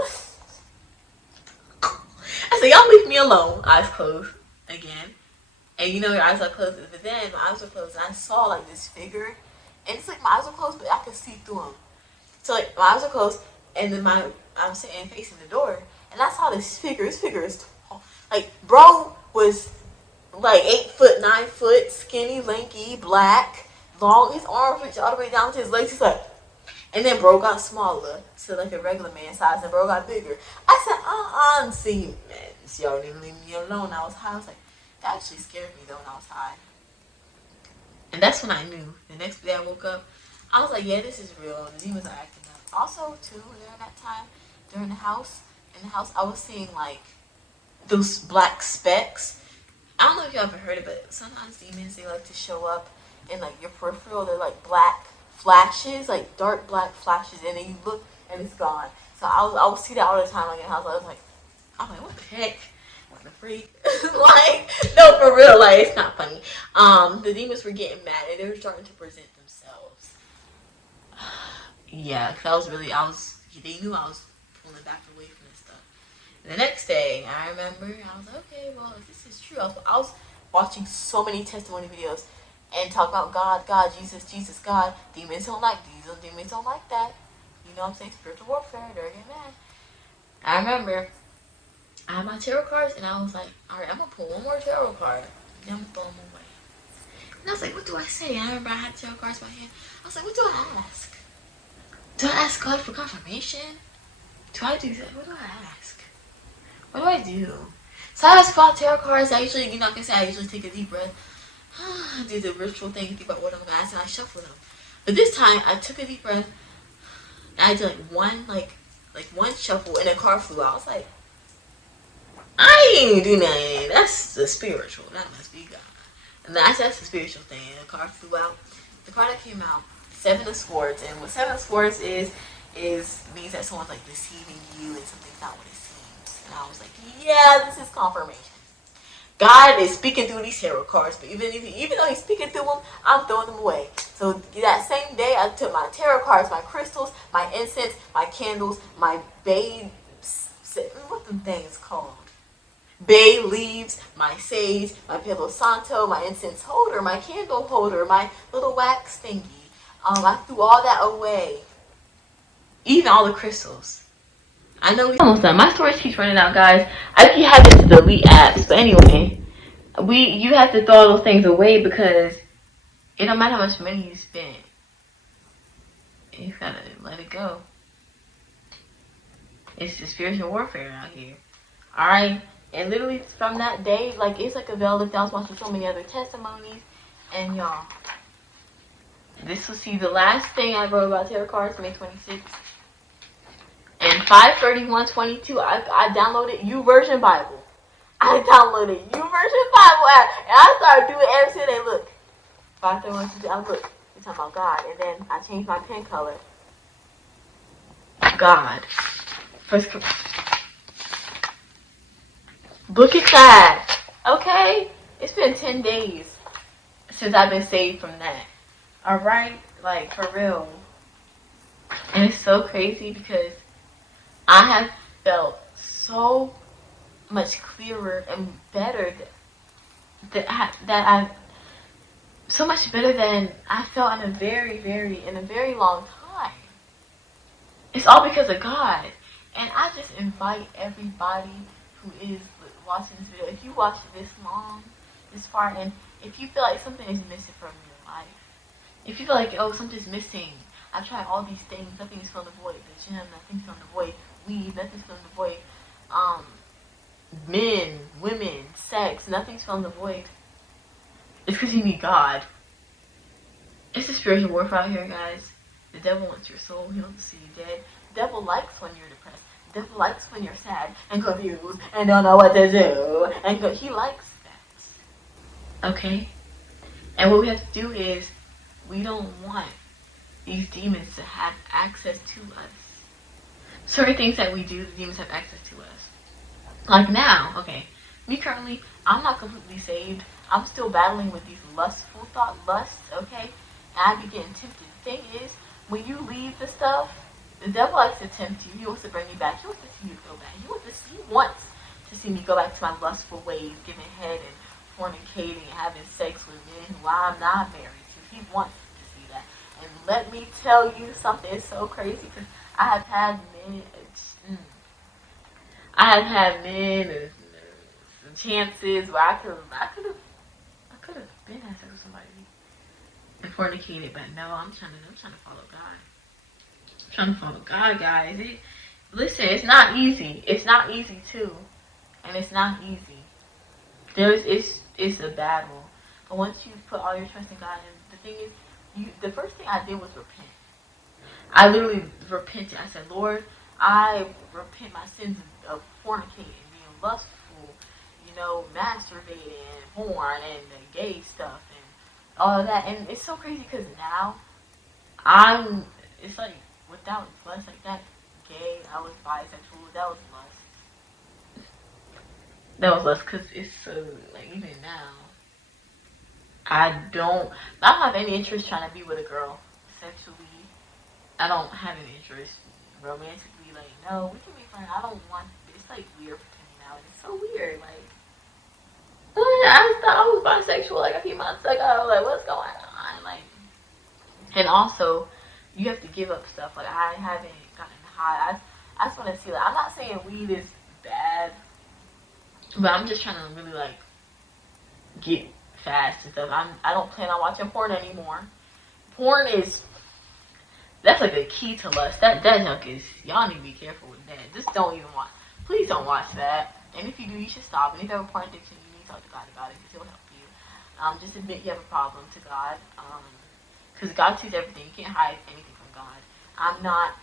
I said, y'all leave me alone. Eyes closed again. And your eyes are closed. But then my eyes were closed and I saw this figure. And it's my eyes were closed, but I could see through them. So my eyes were closed and then I'm sitting facing the door. And I saw this figure. This figure is tall. Bro was 8 foot, 9 foot, skinny, lanky, black, long. His arms reach all the way down to his legs. He's And then bro got smaller to like a regular man size, and bro got bigger. I said, I'm seeing men. Y'all didn't leave me alone. I was high. I was like, that actually scared me though when I was high. And that's when I knew. The next day I woke up, I was like, yeah, this is real. The demons are acting up. Also, too, during that time, in the house, I was seeing like those black specks. I don't know if you ever heard of it, but sometimes demons, they like to show up in like your peripheral. They're like black flashes, like dark black flashes, and then you look and it's gone. So I would see that all the time, like in the house. I'm like, what the heck? What the freak? Like, no, for real, like it's not funny. The demons were getting mad and they were starting to present themselves. Yeah, cause they knew I was pulling back away from this stuff. The next day, I remember, I was like, okay, well, if this is true, I was watching so many testimony videos and talk about God, Jesus, God. Demons don't like these, demons don't like that. You know what I'm saying? Spiritual warfare, they're getting mad. I remember I had my tarot cards and I was like, alright, I'm gonna pull one more tarot card. Then I'm gonna throw them away. And I was like, what do I say? And I remember I had tarot cards in my hand. I was like, what do I ask? Do I ask God for confirmation? Do I do that? What do I ask? What do I do? So I ask about tarot cards. I usually, like I said, I usually take a deep breath. Do the ritual thing, think about what I'm gonna ask, and I shuffle them. But this time, I took a deep breath. And I did like one shuffle, and a card flew out. I was like, I ain't do nothing. That's the spiritual. That must be God. And that's the spiritual thing. And the card flew out. The card that came out, Seven of Swords. And what Seven of Swords is means that someone's like deceiving you and something's not what it seems. And I was like, yeah, this is confirmation. God is speaking through these tarot cards, but even though he's speaking through them, I'm throwing them away. So that same day, I took my tarot cards, my crystals, my incense, my candles, my bay, what them things called? Bay leaves, my sage, my Palo Santo, my incense holder, my candle holder, my little wax thingy. I threw all that away. Even all the crystals. I know we're almost done. My storage keeps running out, guys. I keep having to delete apps, but anyway, you have to throw those things away because it don't matter how much money you spend. You gotta let it go. It's the spiritual warfare out here. Alright? And literally from that day, like it's like a veil lifted. I was watching so many other testimonies. And y'all, this will see the last thing I wrote about tarot cards, May 26th. And 5/31/22, I downloaded YouVersion Bible. I downloaded YouVersion Bible app. And I started doing every single day. Look. 5/31/22, I look. You're talking about God. And then I changed my pen color. God. First, look at that. Okay? It's been 10 days since I've been saved from that. Alright? Like, for real. And it's so crazy because I have felt so much clearer and better so much better than I felt in a very long time. It's all because of God. And I just invite everybody who is watching this video, if you watch it this long, this far, and if you feel like something is missing from your life, if you feel like, oh, something's missing, I've tried all these things, nothing's filling the void, the gym, nothing's filling the void, weed, nothing's filling the void, men, women, sex, nothing's filling the void. It's because you need God. It's a spiritual warfare out here, guys. The devil wants your soul. He wants to see you dead. The devil likes when you're depressed. The devil likes when you're sad and confused and don't know what to do. And he likes that. Okay? And what we have to do is, we don't want these demons to have access to us. Certain things that we do, the demons have access to us. Like now, okay, me currently, I'm not completely saved. I'm still battling with these lustful lusts, okay? And I be getting tempted. The thing is, when you leave the stuff, the devil likes to tempt you. He wants to bring you back. He wants to see you go back. He wants to see me go back to my lustful ways, giving head and fornicating and having sex with men who I'm not married to. He wants to see that. And let me tell you something. It's so crazy because I have had men. I have had men and chances where I could have been had sex with somebody and fornicated, but no, I'm trying to follow God. trying to follow God, guys. Listen, it's not easy. It's not easy too, and it's not easy. It's a battle. But once you put all your trust in God, and the thing is, the first thing I did was repent. I literally repented. I said, Lord, I repent my sins of fornicating, being lustful, masturbating, and porn, and the gay stuff, and all of that. And it's so crazy because now it's like, without lust like that, gay, I was bisexual, that was lust. That was lust because it's so, like, even now, I don't have any interest trying to be with a girl sexually. I don't have any interest romantically. Like, no, we can be friends. I don't want. It's like weird pretending now. It's so weird. Like, I thought I was bisexual like a few months ago. Like, what's going on? Like, and also, you have to give up stuff. Like, I haven't gotten high. I just want to see. Like, I'm not saying weed is bad, but I'm just trying to really like get fast and stuff. I don't plan on watching porn anymore. Porn is. That's like a key to lust. That junk is, y'all need to be careful with that. Just don't even watch. Please don't watch that. And if you do, you should stop. And if you have a porn addiction, you need to talk to God about it because he'll help you. Just admit you have a problem to God. Because God sees everything. You can't hide anything from God. I'm not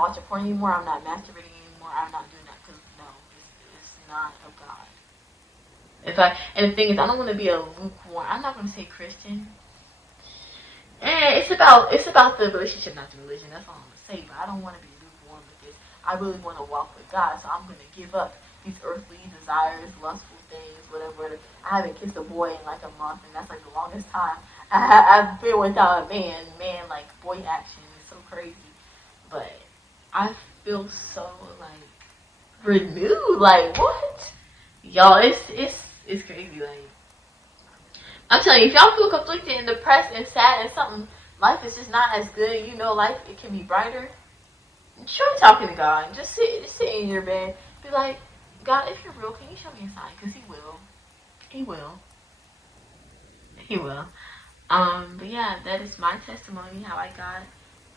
watching porn anymore. I'm not masturbating anymore. I'm not doing that because, no, it's not of God. And the thing is, I don't want to be a lukewarm. I'm not going to say Christian. And it's about the relationship, not the religion. That's all I'm gonna say. But I don't want to be lukewarm with this. I really want to walk with God, so I'm gonna give up these earthly desires, lustful things, whatever. I haven't kissed a boy in like a month, and that's like the longest time I've been without a man. Like boy action is so crazy, but I feel so like renewed. Like what, y'all? It's crazy. Like. I'm telling you, if y'all feel conflicted and depressed and sad and something, life is just not as good, life, it can be brighter, try talking to God. Just sit in your bed. Be like, God, if you're real, can you show me a sign? Because he will. He will. He will. But yeah, that is my testimony, how I got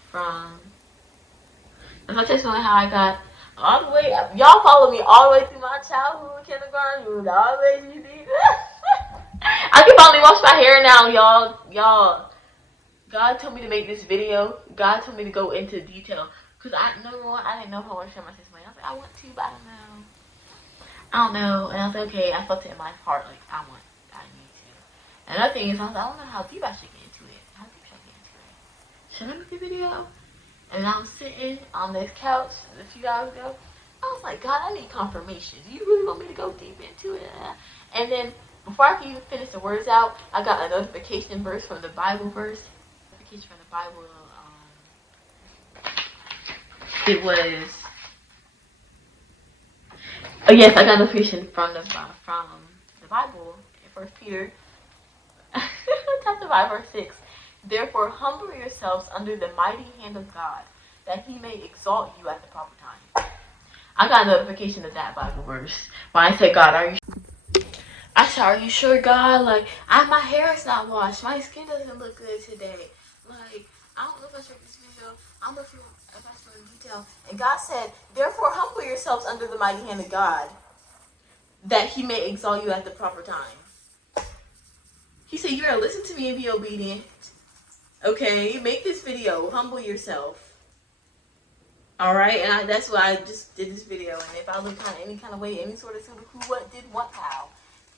from... That's my testimony, how I got all the way up. Y'all follow me all the way through my childhood, kindergarten, all the way to I can finally wash my hair now, y'all. God told me to make this video. God told me to go into detail. Because number one, I didn't know if I want to share my testimony. I was like, I want to, but I don't know. And I was like, okay, I felt it in my heart, like, I need to. Another thing is, I was like, I don't know how deep I should get into it. How deep should I get into it? Should I make the video? And I was sitting on this couch a few hours ago. I was like, God, I need confirmation. Do you really want me to go deep into it? And then, before I could even finish the words out, I got a notification verse from the Bible verse. Notification from the Bible. It was. Oh yes, I got a notification from the Bible in First Peter, chapter 5, verse 6. Therefore, humble yourselves under the mighty hand of God, that He may exalt you at the proper time. I got a notification of that Bible verse when I said, God, I said, are you sure, God? Like, my hair is not washed. My skin doesn't look good today. Like, I don't know if I showed this video. I don't know if I showed in detail. And God said, therefore, humble yourselves under the mighty hand of God, that He may exalt you at the proper time. He said, you're going to listen to me and be obedient. Okay? Make this video. Humble yourself. Alright? And that's why I just did this video. And if I look any kind of way, any sort of who, what, did, what, how.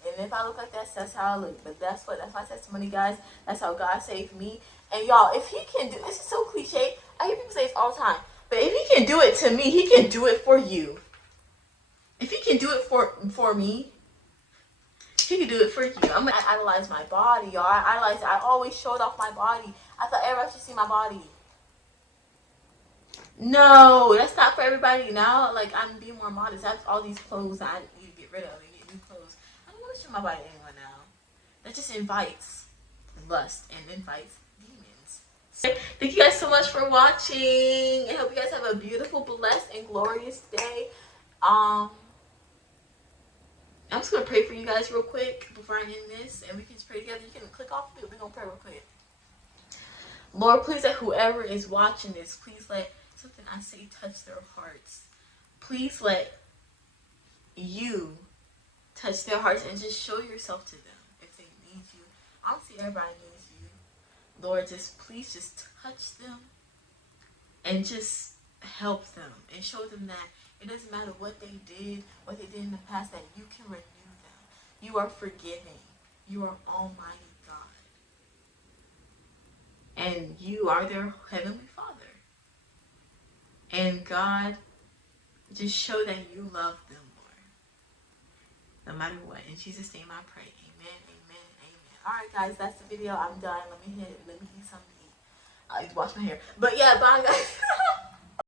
And if I look like that's how I look. But that's my testimony, guys. That's how God saved me. And y'all, if He can do, this is so cliche. I hear people say this all the time. But if He can do it to me, He can do it for you. If He can do it for me, He can do it for you. I'm gonna idolize my body, y'all. I always showed off my body. I thought everybody should see my body. No, that's not for everybody. Now, like, I'm being more modest. I have all these clothes I need to get rid of and get new clothes. I don't want to show my body to anyone now. That just invites lust and invites demons. Thank you guys so much for watching. I hope you guys have a beautiful, blessed, and glorious day. I'm just going to pray for you guys real quick before I end this. And we can just pray together. You can click off of it. We're going to pray real quick. Lord, please let whoever is watching this, please let something I say touch their hearts, please let you touch their hearts and just show yourself to them if they need you. Honestly, everybody needs you. Lord, just please just touch them and just help them and show them that it doesn't matter what they did in the past, that you can renew them. You are forgiving. You are Almighty God. And you are their Heavenly Father. And God, just show that you love them more. No matter what. In Jesus' name I pray. Amen, amen, amen. Alright guys, that's the video. I'm done. Let me eat something to eat. I need to wash my hair. But yeah, bye guys.